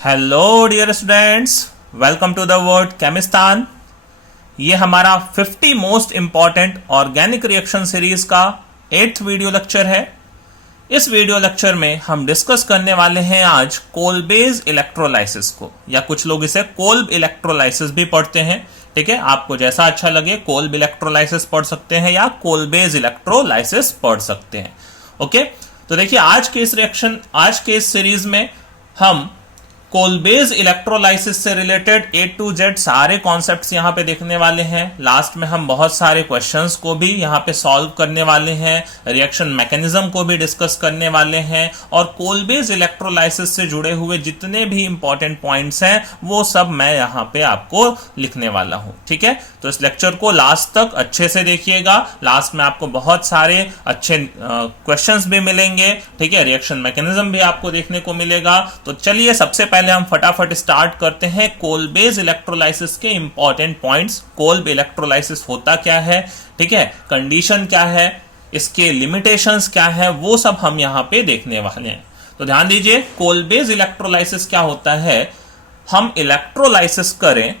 Hello dear students, welcome to the world Chemistan. ये हमारा 50 most important organic reaction series का 8th video lecture है। इस वीडियो लेक्चर में हम डिस्कस करने वाले हैं आज कोलबेज इलेक्ट्रोलाइसिस को, या कुछ लोग इसे कोल्ब इलेक्ट्रोलाइसिस भी पढ़ते हैं। ठीक है, आपको जैसा अच्छा लगे कोल्ब इलेक्ट्रोलाइसिस पढ़ सकते हैं या कोलबेज इलेक्ट्रोलाइसिस पढ़ सकते हैं। ओके, तो देखिए आज के इस सीरीज में हम कोलबेज इलेक्ट्रोलाइसिस से रिलेटेड A to Z सारे कॉन्सेप्ट्स यहां पे देखने वाले हैं। लास्ट में हम बहुत सारे क्वेश्चंस को भी यहां पे सॉल्व करने वाले हैं, रिएक्शन मैकेनिज्म को भी डिस्कस करने वाले हैं, और कोलबेज इलेक्ट्रोलाइसिस से जुड़े हुए जितने भी इंपॉर्टेंट पॉइंट्स हैं वो सब मैं यहां पे आपको लिखने वाला हूं। ठीक है, तो इस लेक्चर को लास्ट तक अच्छे से देखिएगा। लास्ट में आपको बहुत सारे अच्छे क्वेश्चंस भी मिलेंगे। ठीक है, रिएक्शन मैकेनिज्म भी आपको देखने को मिलेगा। तो चलिए सबसे पहले हम फटाफट स्टार्ट करते हैं कोलबेज इलेक्ट्रोलाइसिस के इंपॉर्टेंट पॉइंट्स। कोल्ब इलेक्ट्रोलाइसिस होता क्या है, ठीक है, कंडीशन क्या है, इसके लिमिटेशंस क्या है, वो सब हम यहां पे देखने वाले हैं। तो ध्यान दीजिए, कोलबेज इलेक्ट्रोलाइसिस क्या होता है। हम इलेक्ट्रोलाइसिस करें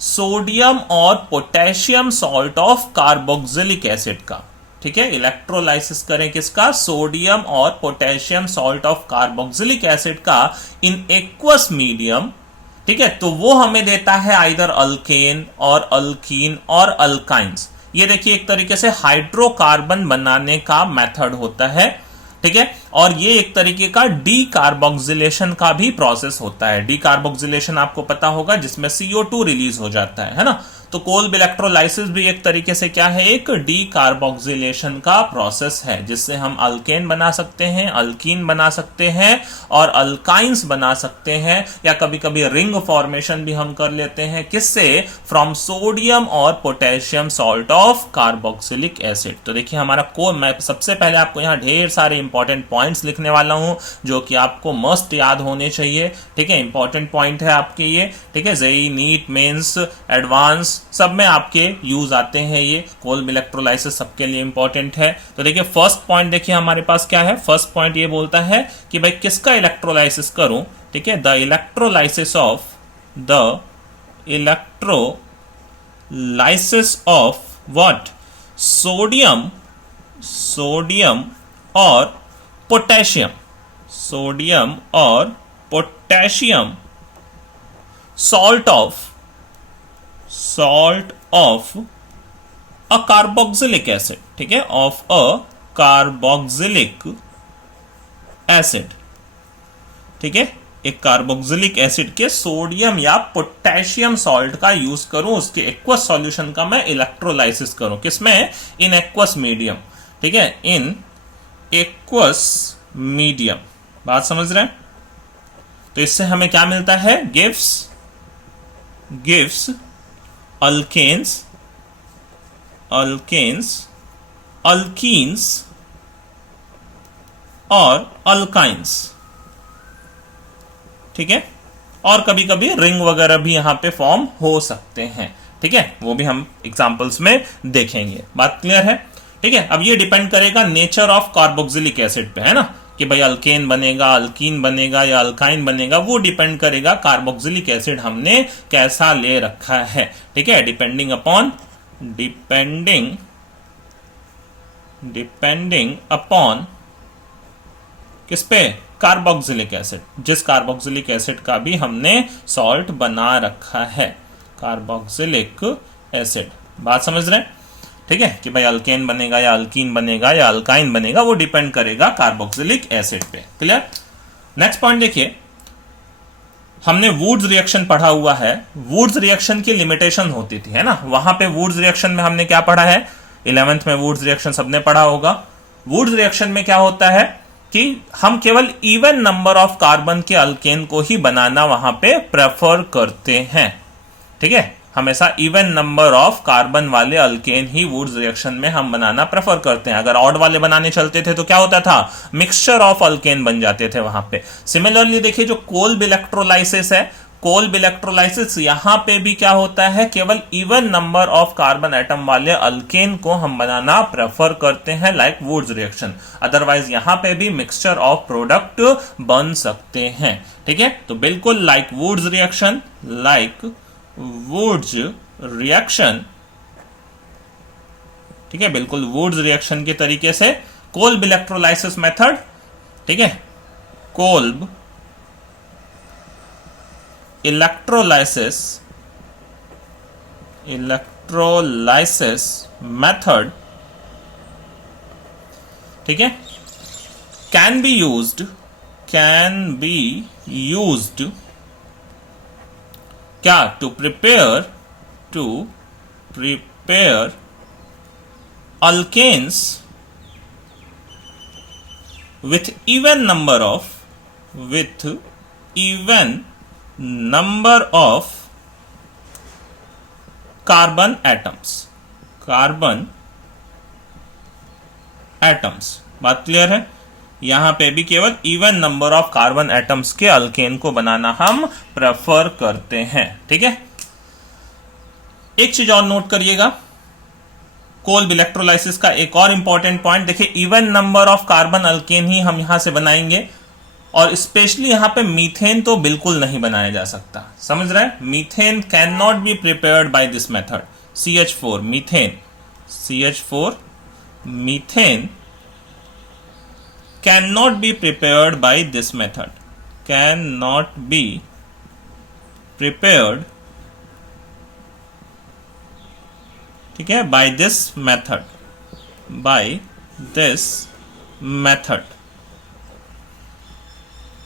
सोडियम और potassium salt of carboxylic acid का। ठीक है, इलेक्ट्रोलाइसिस करें किसका, सोडियम और potassium salt of carboxylic acid का इन एक्वस मीडियम। ठीक है, तो वो हमें देता है आइदर अल्केन और अल्कीन और अल्काइंस। ये देखिए एक तरीके से हाइड्रोकार्बन बनाने का मेथड होता है। ठीक है, और ये एक तरीके का डीकार्बोक्सिलेशन का भी प्रोसेस होता है। डीकार्बोक्सिलेशन आपको पता होगा, जिसमें CO2 रिलीज हो जाता है ना। तो कोल्ब इलेक्ट्रोलाइसिस भी एक तरीके से क्या है, एक डीकार्बोक्सिलेशन का प्रोसेस है, जिससे हम अल्केन बना सकते हैं, अल्कीन बना सकते हैं और अल्काइंस बना सकते हैं, या कभी कभी रिंग फॉर्मेशन भी हम कर लेते हैं। किससे, फ्रॉम सोडियम और potassium salt of carboxylic acid. तो देखिए हमारा मैं सबसे पहले आपको यहाँ ढेर सारे इंपॉर्टेंट पॉइंट्स लिखने वाला हूं जो कि आपको मस्ट याद होने चाहिए। ठीक है, इंपॉर्टेंट पॉइंट है आपके ये। ठीक है, जेईई, नीट, मेंस, एडवांस सब में आपके यूज आते हैं ये। कोल्ब इलेक्ट्रोलाइसिस सबके लिए इंपॉर्टेंट है। तो देखिए फर्स्ट पॉइंट देखिए हमारे पास क्या है। फर्स्ट पॉइंट ये बोलता है कि भाई किसका इलेक्ट्रोलाइसिस करूं। ठीक है, the electrolysis of what, sodium और potassium, salt of a carboxylic acid. ठीक है, ऑफ अ कार्बोक्सिलिक एसिड। ठीक है, एक कार्बोक्सिलिक एसिड के सोडियम या पोटेशियम सॉल्ट का यूज करूं, उसके एक्वस सॉल्यूशन का मैं इलेक्ट्रोलाइसिस करूं। किसमें, इन एक्वस मीडियम। ठीक है, इन एक्वस मीडियम। बात समझ रहे हैं। तो इससे हमें क्या मिलता है, गिव्स अल्केन्स, अल्कीन्स और अल्काइंस। ठीक है, और कभी कभी रिंग वगैरह भी यहां पे फॉर्म हो सकते हैं। ठीक है, वो भी हम एग्जांपल्स में देखेंगे। बात क्लियर है। ठीक है, अब ये डिपेंड करेगा नेचर ऑफ कार्बोक्सिलिक एसिड पे, है ना, कि भाई अल्केन बनेगा, अल्कीन बनेगा या अल्काइन बनेगा, वो डिपेंड करेगा कार्बोक्सिलिक एसिड हमने कैसा ले रखा है। ठीक है, डिपेंडिंग अपॉन किस पे, कार्बोक्सिलिक एसिड, जिस कार्बोक्सिलिक एसिड का भी हमने सॉल्ट बना रखा है, कार्बोक्सिलिक एसिड। बात समझ रहे हैं। ठीक है, कि भाई अल्केन बनेगा या अल्कीन बनेगा या अल्काइन बनेगा, वो डिपेंड करेगा कार्बोक्सिलिक एसिड पे। क्लियर। नेक्स्ट पॉइंट देखिए, हमने वुड्स रिएक्शन पढ़ा हुआ है। वुड्स रिएक्शन की लिमिटेशन होती थी, है ना। वहां पे वुड्स रिएक्शन में हमने क्या पढ़ा है, 11th में वुड्स रिएक्शन सबने पढ़ा होगा। वुड्स रिएक्शन में क्या होता है कि हम केवल इवन नंबर ऑफ कार्बन के अल्केन को ही बनाना वहां पे प्रेफर करते हैं। ठीक है, हमेशा इवन नंबर ऑफ कार्बन वाले अल्केन ही वुड्स रिएक्शन में हम बनाना प्रेफर करते हैं। अगर ऑड वाले बनाने चलते थे तो क्या होता था, मिक्सचर ऑफ अल्केन बन जाते थे वहां पे। सिमिलरली देखिए जो कोल्ब इलेक्ट्रोलाइसिस है, कोल्ब इलेक्ट्रोलाइसिस, यहां पे भी क्या होता है, केवल even number of carbon atom वाले अल्केन को हम बनाना प्रेफर करते हैं, लाइक वुड्स रिएक्शन। अदरवाइज यहां पे भी मिक्सचर ऑफ प्रोडक्ट बन सकते हैं। ठीक है, तो बिल्कुल लाइक वुड्स रिएक्शन, ठीक है, बिल्कुल वुड्स रिएक्शन के तरीके से कोल्ब इलेक्ट्रोलाइसिस मेथड, ठीक है, कोल्ब इलेक्ट्रोलाइसिस मेथड, ठीक है, कैन बी यूज्ड क्या, to prepare alkanes with even number of carbon atoms। बात क्लियर है? यहां पे भी केवल even number of carbon atoms के अल्केन को बनाना हम प्रेफर करते हैं। ठीक है, एक चीज और नोट करिएगा, कोल्ब इलेक्ट्रोलाइसिस का एक और इंपॉर्टेंट पॉइंट देखिए, even number of carbon alkane ही हम यहां से बनाएंगे, और स्पेशली यहां पे मीथेन तो बिल्कुल नहीं बनाया जा सकता। समझ रहे हैं? Methane can not be prepared by this method. CH4 methane can not be prepared by this method, can not be prepared, ठीक है, by this method.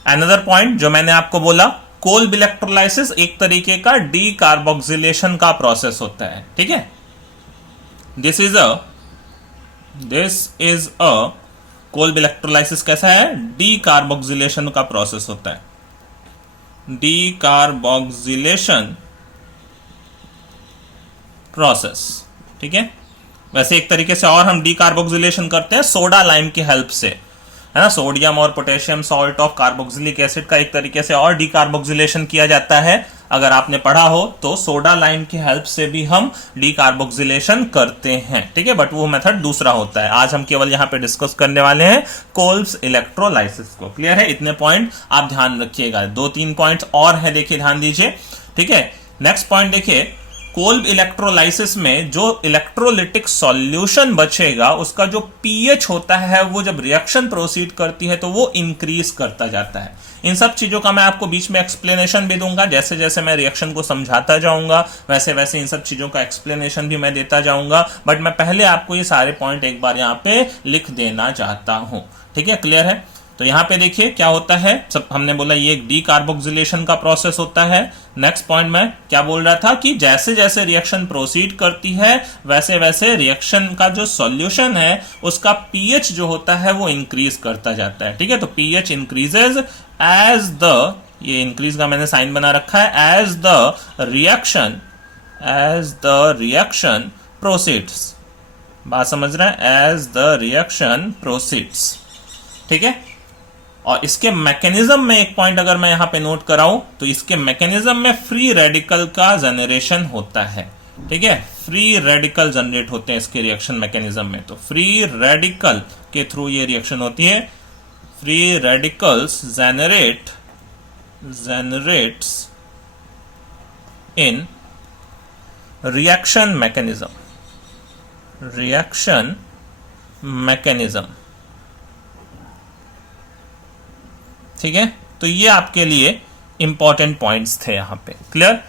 Another point जो मैंने आपको बोला, कोल्ब इलेक्ट्रोलाइसिस एक तरीके का डीकार्बोक्सिलेशन का प्रोसेस होता है। ठीक है, this is a Kolb electrolysis कैसा है, डीकार्बोक्सिलेशन का प्रोसेस होता है, डीकार्बोक्सिलेशन प्रोसेस। ठीक है, वैसे एक तरीके से और हम डीकार्बोक्सिलेशन करते हैं सोडा लाइम की हेल्प से, है ना, सोडियम और potassium salt of carboxylic acid का एक तरीके से और डीकार्बोक्सिलेशन किया जाता है। अगर आपने पढ़ा हो तो सोडा लाइम की हेल्प से भी हम डीकार्बोक्सिलेशन करते हैं। ठीक है, बट वो मेथड दूसरा होता है। आज हम केवल यहां पे डिस्कस करने वाले हैं कोल्ब्स इलेक्ट्रोलाइसिस को। क्लियर है? इतने पॉइंट आप ध्यान रखिएगा। 2-3 पॉइंट्स और है, देखिए, ध्यान दीजिए। ठीक है, नेक्स्ट पॉइंट देखिए, कोल्ब इलेक्ट्रोलाइसिस में जो इलेक्ट्रोलिटिक सॉल्यूशन बचेगा उसका जो पीएच होता है वो जब रिएक्शन प्रोसीड करती है तो वो इंक्रीज करता जाता है। इन सब चीजों का मैं आपको बीच में एक्सप्लेनेशन भी दूंगा, जैसे जैसे मैं रिएक्शन को समझाता जाऊंगा वैसे वैसे इन सब चीजों का एक्सप्लेनेशन भी मैं देता जाऊंगा। बट मैं पहले आपको ये सारे पॉइंट एक बार यहाँ पे लिख देना चाहता हूं। ठीक है, क्लियर है? तो यहां पे देखिए क्या होता है, सब हमने बोला ये एक डीकार्बोक्सिलेशन का प्रोसेस होता है। नेक्स्ट पॉइंट में क्या बोल रहा था कि जैसे जैसे रिएक्शन प्रोसीड करती है वैसे वैसे रिएक्शन का जो सॉल्यूशन है उसका पीएच जो होता है वो इंक्रीज करता जाता है। ठीक है, तो पीएच इंक्रीजेज एज द, ये इंक्रीज का मैंने साइन बना रखा है, एज द रिएक्शन प्रोसीड्स। बात समझ रहे हैं? As the reaction proceeds. ठीक है, और इसके मैकेनिज्म में एक पॉइंट अगर मैं यहां पे नोट कराऊं तो इसके मैकेनिज्म में फ्री रेडिकल का जनरेशन होता है। ठीक है, फ्री रेडिकल जनरेट होते हैं इसके रिएक्शन मैकेनिज्म में। तो फ्री रेडिकल के थ्रू ये रिएक्शन होती है। फ्री रेडिकल्स जनरेट्स इन रिएक्शन मैकेनिज्म। ठीक है, तो ये आपके लिए इंपॉर्टेंट पॉइंट्स थे यहां पे। क्लियर?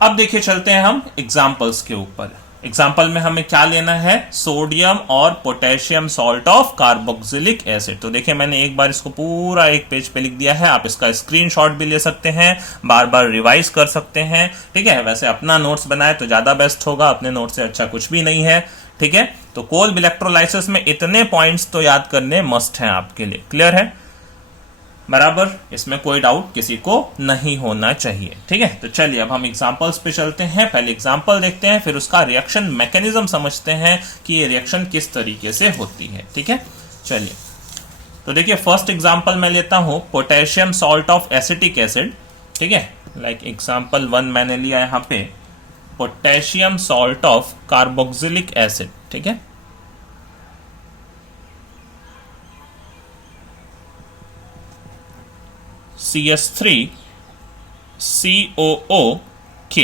अब देखिए चलते हैं हम एग्जांपल्स के ऊपर। एग्जांपल में हमें क्या लेना है, सोडियम और potassium salt of carboxylic acid. तो देखिए मैंने एक बार इसको पूरा एक पेज पे लिख दिया है, आप इसका स्क्रीनशॉट भी ले सकते हैं, बार बार रिवाइज कर सकते हैं। ठीक है, वैसे अपना नोट्स बनाए तो ज्यादा बेस्ट होगा, अपने नोट से अच्छा कुछ भी नहीं है। ठीक है, तो कोल्ब इलेक्ट्रोलाइसिस में इतने पॉइंट्स तो याद करने मस्ट हैं आपके लिए। क्लियर है? बराबर, इसमें कोई डाउट किसी को नहीं होना चाहिए। ठीक है, तो चलिए अब हम एग्जांपल्स पे चलते हैं। पहले एग्जांपल देखते हैं, फिर उसका रिएक्शन मैकेनिज्म समझते हैं कि ये रिएक्शन किस तरीके से होती है। ठीक है, चलिए तो देखिए फर्स्ट एग्जांपल मैं लेता हूं potassium salt of acetic acid, ठीक है। लाइक एग्जांपल 1 मैंने लिया यहां पे potassium salt of carboxylic acid, ठीक है। CH3COOK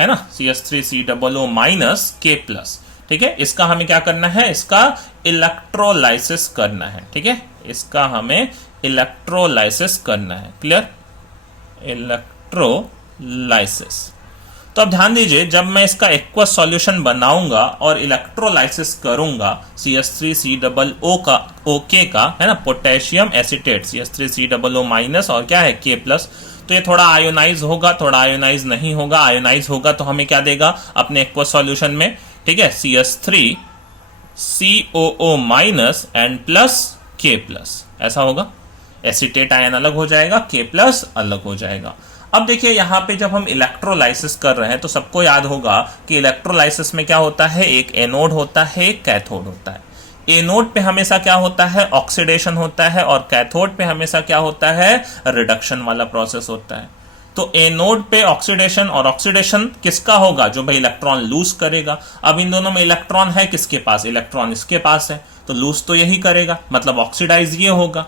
है ना, CH3COO माइनस K प्लस, ठीक है। इसका हमें क्या करना है, इसका इलेक्ट्रोलाइसिस करना है, ठीक है। इसका हमें इलेक्ट्रोलाइसिस करना है, क्लियर, इलेक्ट्रोलाइसिस। तो अब ध्यान दीजिए, जब मैं इसका एक्वस सॉल्यूशन बनाऊंगा और इलेक्ट्रोलाइसिस करूंगा CH3COO का है ना, पोटेशियम एसीटेट CH3COO माइनस और क्या है K प्लस, तो ये थोड़ा आयोनाइज होगा, थोड़ा आयोनाइज नहीं होगा। आयोनाइज होगा तो हमें क्या देगा अपने एक्वस सॉल्यूशन में, ठीक है, CH3COO minus and plus K plus, ऐसा होगा। एसीटेट आयन अलग हो जाएगा, K प्लस अलग हो जाएगा। अब देखिए यहां पे जब हम इलेक्ट्रोलाइसिस कर रहे हैं तो सबको याद होगा कि इलेक्ट्रोलाइसिस में क्या होता है, एक एनोड होता है, एक कैथोड होता है। एनोड पे हमेशा क्या होता है, ऑक्सीडेशन होता है, और कैथोड पे हमेशा क्या होता है, रिडक्शन वाला प्रोसेस होता है। तो एनोड पे ऑक्सीडेशन, और ऑक्सीडेशन किसका होगा, जो भाई इलेक्ट्रॉन लूज करेगा। अब इन दोनों में इलेक्ट्रॉन है किसके पास, इलेक्ट्रॉन इसके पास है, तो लूज तो यही करेगा, मतलब ऑक्सीडाइज ये होगा।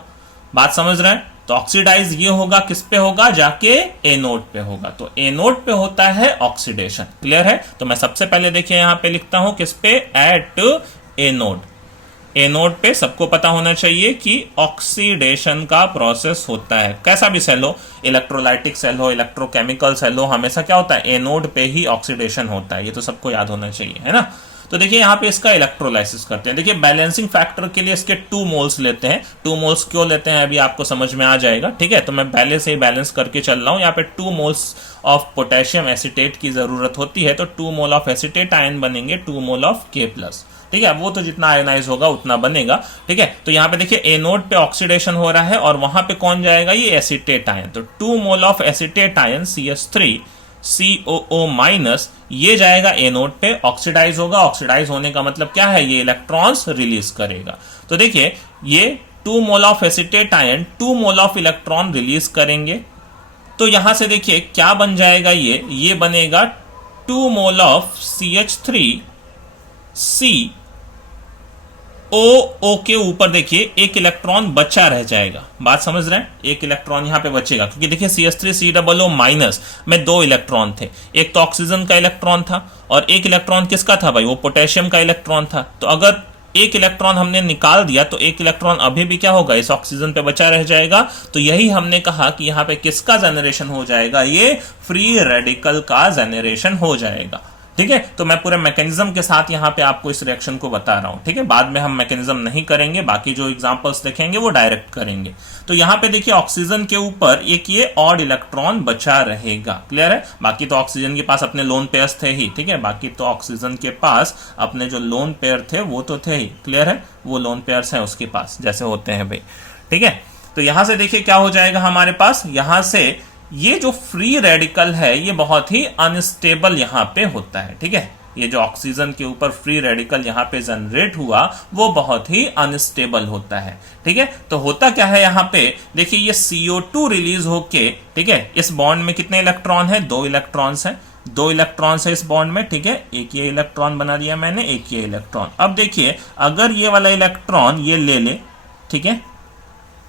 बात समझ रहे हैं, तो ऑक्सीडाइज ये होगा किस पे होगा, जाके एनोड पे होगा। तो एनोड पे होता है ऑक्सीडेशन, क्लियर है। तो मैं सबसे पहले देखिए यहां पे लिखता हूं किस पे, एट एनोड। एनोड पे सबको पता होना चाहिए कि ऑक्सीडेशन का प्रोसेस होता है। कैसा भी सेल हो, इलेक्ट्रोलाइटिक सेल हो, इलेक्ट्रोकेमिकल सेल हो, हमेशा क्या होता है, एनोड पे ही ऑक्सीडेशन होता है। ये तो सबको याद होना चाहिए, है ना। तो देखिए यहां पे इसका इलेक्ट्रोलाइसिस करते हैं। देखिए बैलेंसिंग फैक्टर के लिए इसके 2 मोल्स लेते हैं। 2 मोल्स क्यों लेते हैं अभी आपको समझ में आ जाएगा, ठीक है। तो मैं पहले से ही बैलेंस करके चल रहा हूं। यहाँ पे 2 मोल्स ऑफ पोटेशियम एसीटेट की जरूरत होती है, तो 2 मोल ऑफ एसीटेट आयन बनेंगे 2 मोल ऑफ K प्लस, ठीक है। वो तो जितना आयोनाइज होगा उतना बनेगा, ठीक है। तो यहां पे देखिए एनोड पे ऑक्सीडेशन हो रहा है और वहां पे कौन जाएगा, ये एसीटेट आयन। तो 2 mole of acetate ion CH3COO minus ये जाएगा एनोड पे, ऑक्सीडाइज होगा। ऑक्सीडाइज होने का मतलब क्या है, ये इलेक्ट्रॉन्स रिलीज करेगा। तो देखिए ये 2 mole of acetate ion 2 mole of electron release करेंगे। तो यहां से देखिए क्या बन जाएगा, ये बनेगा 2 मोल ऑफ CH3COO के ऊपर देखिए एक इलेक्ट्रॉन बचा रह जाएगा। बात समझ रहे हैं, एक इलेक्ट्रॉन यहां पे बचेगा, क्योंकि देखिए CH3COO माइनस में 2 इलेक्ट्रॉन थे। एक तो ऑक्सीजन का इलेक्ट्रॉन था और एक इलेक्ट्रॉन किसका था भाई, वो पोटेशियम का इलेक्ट्रॉन था। तो अगर एक इलेक्ट्रॉन हमने निकाल दिया तो एक इलेक्ट्रॉन अभी भी क्या होगा, इस ऑक्सीजन पे बचा रह जाएगा। तो यही हमने कहा कि यहां पे किसका जनरेशन हो जाएगा, ये फ्री रेडिकल का जनरेशन हो जाएगा, ठीक है। तो मैं पूरे मैकेनिज्म के साथ यहां पे आपको इस रिएक्शन को बता रहा हूं, ठीक है। बाद में हम मैकेनिज्म नहीं करेंगे, बाकी जो एग्जांपल्स देखेंगे वो डायरेक्ट करेंगे। तो यहां पे देखिए ऑक्सीजन के ऊपर एक ये ऑड इलेक्ट्रॉन बचा रहेगा, क्लियर है। बाकी तो ऑक्सीजन के पास अपने लोन पेयर्स थे ही, ठीक है। बाकी तो ऑक्सीजन के पास अपने जो लोन पेयर थे वो तो थे ही, क्लियर है। वो लोन पेयर्स हैं उसके पास, जैसे होते हैं भाई, ठीक है। तो यहां से देखिए क्या हो जाएगा हमारे पास, यहां से ये जो फ्री रेडिकल है ये बहुत ही अनस्टेबल यहां पे होता है, ठीक है। ये जो ऑक्सीजन के ऊपर फ्री रेडिकल यहां पे जनरेट हुआ वो बहुत ही अनस्टेबल होता है, ठीक है। तो होता क्या है यहां पे, देखिए ये CO2 रिलीज होके, ठीक है, इस बॉन्ड में कितने इलेक्ट्रॉन है, 2 इलेक्ट्रॉन्स हैं। 2 इलेक्ट्रॉन्स है इस बॉन्ड में, ठीक है। एक ये इलेक्ट्रॉन बना दिया मैंने, एक ये इलेक्ट्रॉन। अब देखिए अगर ये वाला इलेक्ट्रॉन ये ले ले, ठीक है,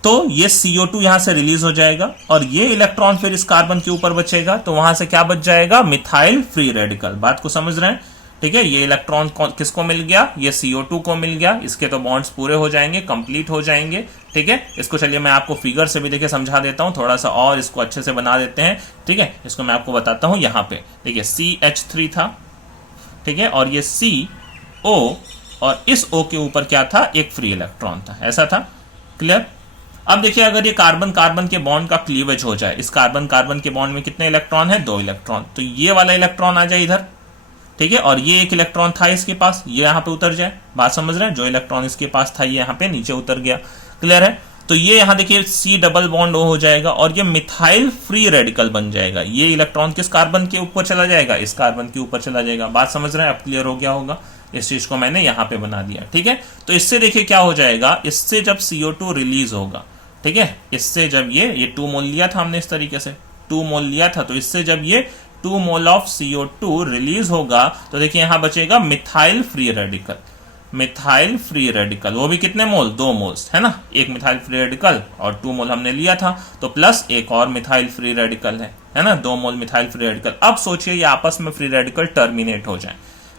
तो ये CO2 यहां से रिलीज हो जाएगा और ये इलेक्ट्रॉन फिर इस कार्बन के ऊपर बचेगा। तो वहां से क्या बच जाएगा, मिथाइल फ्री रेडिकल। बात को समझ रहे हैं, ठीक है। ये इलेक्ट्रॉन किसको मिल गया, ये CO2 को मिल गया। इसके तो बॉन्ड्स पूरे हो जाएंगे, कंप्लीट हो जाएंगे, ठीक है। इसको चलिए मैं आपको फिगर से भी देखिए समझा देता हूं, थोड़ा सा और इसको अच्छे से बना देते हैं, ठीक है। इसको मैं आपको बताता हूं। यहां पे देखिए CH3 था, ठीक है, और ये CO और इस O के ऊपर क्या था, एक फ्री इलेक्ट्रॉन था, ऐसा था, क्लियर। अब देखिए अगर ये कार्बन कार्बन के बॉन्ड का क्लीवेज हो जाए, इस कार्बन कार्बन के बॉन्ड में कितने इलेक्ट्रॉन है, 2 इलेक्ट्रॉन। तो ये वाला इलेक्ट्रॉन आ जाए इधर, ठीक है, और ये एक इलेक्ट्रॉन था इसके पास, ये यहां पे उतर जाए। बात समझ रहे हैं, जो इलेक्ट्रॉन इसके पास था ये यहां पे नीचे उतर गया, क्लियर है। तो ये यहां देखिए C डबल बॉन्ड O हो जाएगा और ये मिथाइल फ्री रेडिकल बन जाएगा। ये इलेक्ट्रॉन किस कार्बन के ऊपर चला जाएगा, इस कार्बन के ऊपर चला जाएगा। बात समझ रहे हैं, अब क्लियर हो गया होगा, इस चीज को मैंने यहां पे बना दिया, ठीक है। तो इससे देखिए क्या हो जाएगा, इससे जब CO2 रिलीज होगा, ठीक है, इससे जब ये 2 मोल लिया था हमने, इस तरीके से 2 मोल लिया था, तो इससे जब ये 2 मोल ऑफ CO2 रिलीज होगा तो देखिए यहां बचेगा methyl free radical, methyl free radical, वो भी कितने मोल, 2 मोल्स, है ना, एक मिथाइल फ्री रेडिकल और 2 मोल हमने लिया था, तो प्लस एक और मिथाइल फ्री रेडिकल है ना, 2 मोल मिथाइल फ्री रेडिकल। अब सोचिए ये आपस में फ्री रेडिकल टर्मिनेट हो जाए,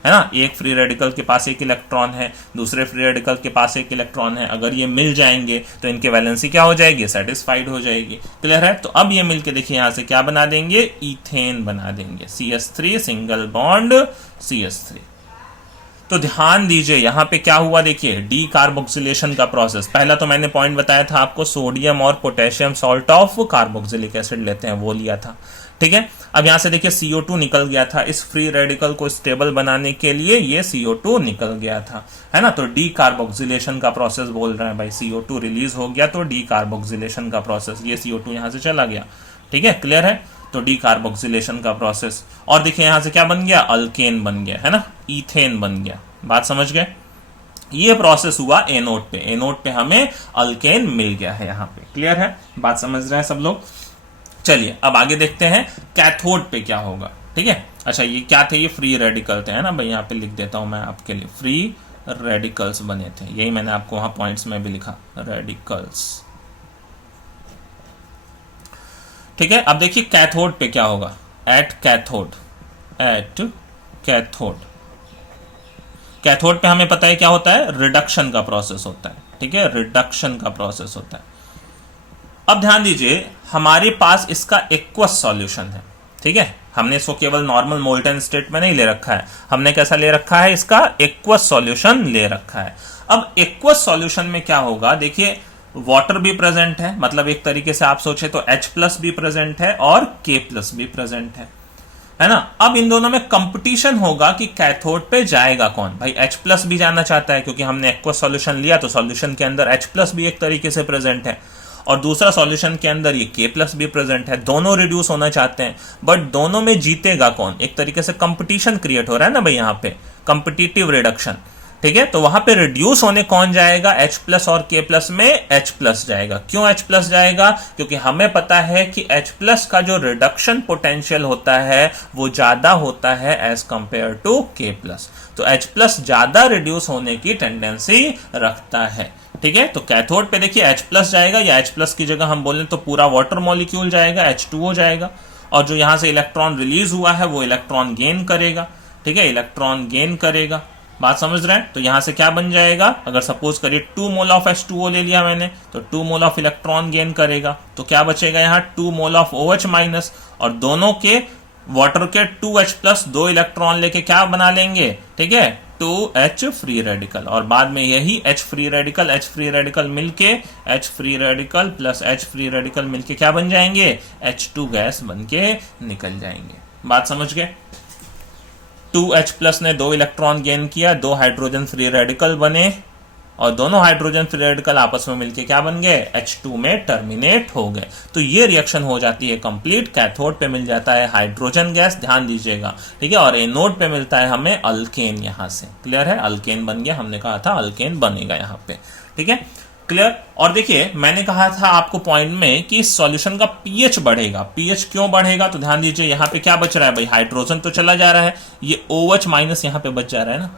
है ना, एक फ्री रेडिकल के पास एक इलेक्ट्रॉन है, दूसरे फ्री रेडिकल के पास एक इलेक्ट्रॉन है, अगर ये मिल जाएंगे तो इनके वैलेंसी क्या हो जाएगी, सेटिस्फाइड हो जाएगी, क्लियर है। तो अब ये मिलके देखिए यहां से क्या बना देंगे, इथेन बना देंगे, CH3 सिंगल बॉन्ड CH3। तो ध्यान दीजिए यहां पे क्या हुआ, देखिए डी कार्बोक्सिलेशन का प्रोसेस। पहला तो मैंने पॉइंट बताया था आपको, सोडियम और potassium salt of carboxylic acid लेते हैं, वो लिया था, ठीक है। अब यहां से देखिए CO2 निकल गया था, इस फ्री रेडिकल को स्टेबल बनाने के लिए ये CO2 निकल गया था, है ना। तो डी कार्बोक्सिलेशन का प्रोसेस बोल रहे हैं भाई, CO2 रिलीज हो गया तो डी कार्बोक्सिलेशन का प्रोसेस, ये CO2 यहां से चला गया, ठीक है, क्लियर है। तो डी कार्बोक्सिलेशन का प्रोसेस, और देखिए यहां से क्या बन गया, अल्केन बन गया, है ना, इथेन बन गया, बात समझ गए। ये प्रोसेस हुआ एनोड पे, एनोड पे हमें अल्केन मिल गया है यहां पे, क्लियर है, बात समझ रहे हैं सब लोग। चलिए अब आगे देखते हैं कैथोड पे क्या होगा, ठीक है। अच्छा ये क्या थे, ये फ्री रेडिकल थे, है ना भाई, यहां पे लिख देता हूं मैं आपके लिए, फ्री रेडिकल्स बने थे, यही मैंने आपको वहां पॉइंट्स में भी लिखा, रेडिकल्स, ठीक है। अब देखिए कैथोड पे क्या होगा, at cathode, at cathode, cathode पे हमें पता है क्या होता है, रिडक्शन का प्रोसेस होता है, ठीक है, रिडक्शन का प्रोसेस होता है। अब ध्यान दीजिए हमारे पास इसका एक्वस सॉल्यूशन है, ठीक है, हमने इसको केवल नॉर्मल मोल्टन स्टेट में नहीं ले रखा है, हमने कैसा ले रखा है, इसका एक्वस सॉल्यूशन ले रखा है। अब एक्वस सॉल्यूशन में क्या होगा, देखिए वाटर भी प्रेजेंट है, मतलब एक तरीके से आप सोचे तो H+ भी प्रेजेंट है और K+ भी प्रेजेंट है ना। अब इन दोनों में कंपटीशन होगा कि कैथोड पे जाएगा कौन, भाई H+ भी जाना चाहता है, क्योंकि हमने एक्वस सॉल्यूशन लिया तो सॉल्यूशन के अंदर H+ भी एक तरीके से प्रेजेंट है, और दूसरा सॉल्यूशन के अंदर ये K+ भी प्रेजेंट है, दोनों रिड्यूस होना चाहते हैं, बट दोनों में जीतेगा कौन, एक तरीके से कंपटीशन क्रिएट हो रहा है ना भाई, यहाँ पे कंपिटिटिव रिडक्शन, ठीक है। तो वहां पे रिड्यूस होने कौन जाएगा, H+ और K+ में H+ जाएगा। क्यों H+ जाएगा, क्योंकि हमें पता है कि H+ का जो रिडक्शन पोटेंशियल होता है वो ज्यादा होता है एज कंपेयर टू K+, तो H+ ज्यादा रिड्यूस होने की टेंडेंसी रखता है, ठीक है। तो कैथोड पे देखिए H+ जाएगा, या H+ की जगह हम बोलें तो पूरा वाटर मॉलिक्यूल जाएगा, H2O जाएगा, और जो यहां से इलेक्ट्रॉन रिलीज हुआ है वो इलेक्ट्रॉन गेन करेगा, ठीक है, इलेक्ट्रॉन गेन करेगा, बात समझ रहे हैं। तो यहां से क्या बन जाएगा, अगर सपोज करिए 2 मोल ऑफ H2O ले लिया मैंने, तो 2 मोल ऑफ इलेक्ट्रॉन गेन करेगा, तो क्या बचेगा यहाँ 2 मोल ऑफ OH-, और दोनों के वाटर के 2H+ 2 इलेक्ट्रॉन लेके क्या बना लेंगे, ठीक है, 2H फ्री रेडिकल, और बाद में यही H फ्री रेडिकल मिलके H free radical plus H free radical मिलके क्या बन जाएंगे, H2 गैस बन के निकल जाएंगे, बात समझ गए। 2H+ ने 2 इलेक्ट्रॉन गेन किया, 2 हाइड्रोजन फ्री रेडिकल बने, और दोनों हाइड्रोजन फ्री रेडिकल आपस में मिलके क्या बन गए, H2 में टर्मिनेट हो गए। तो ये रिएक्शन हो जाती है कंप्लीट, कैथोड पे मिल जाता है हाइड्रोजन गैस, ध्यान दीजिएगा, ठीक है, और एनोड पे मिलता है हमें अल्केन, यहां से क्लियर है, अल्केन बन गया, हमने कहा था अल्केन बनेगा यहां पे, ठीक है, क्लियर। और देखिए मैंने कहा था आपको पॉइंट में कि इस सॉल्यूशन का पीएच बढ़ेगा, पीएच क्यों बढ़ेगा, तो ध्यान दीजिए यहां पे क्या बच रहा है भाई, हाइड्रोजन तो चला जा रहा है, ये OH- यहां पे बच जा रहा है ना,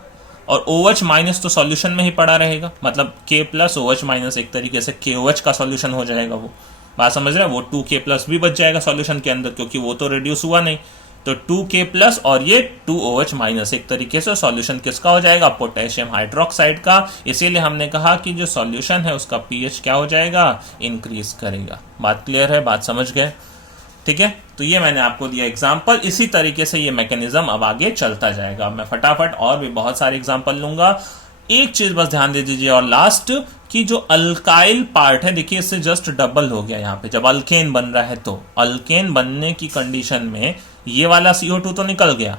और OH- तो सॉल्यूशन में ही पड़ा रहेगा, मतलब K+ OH- एक तरीके से KOH का सॉल्यूशन हो जाएगा, वो बात समझ रहे हैं, वो 2K+ भी बच जाएगा सॉल्यूशन के अंदर, क्योंकि वो तो रिड्यूस हुआ नहीं, तो 2K+ और ये 2OH- एक तरीके से सॉल्यूशन किसका हो जाएगा, पोटेशियम हाइड्रोक्साइड का। इसीलिए हमने कहा कि जो सॉल्यूशन है उसका पीएच क्या हो जाएगा, इंक्रीज करेगा, बात क्लियर है, बात समझ गए, ठीक है। तो ये मैंने आपको दिया एग्जांपल, इसी तरीके से ये मैकेनिज्म अब आगे चलता जाएगा। मैं फटाफट और भी बहुत सारे एग्जांपल लूंगा। एक चीज बस ध्यान दे दीजिए और लास्ट, कि जो अल्काइल पार्ट है देखिए इससे जस्ट डबल हो गया यहाँ पे, जब अल्केन बन रहा है तो अल्केन बनने की कंडीशन में ये वाला CO2 तो निकल गया,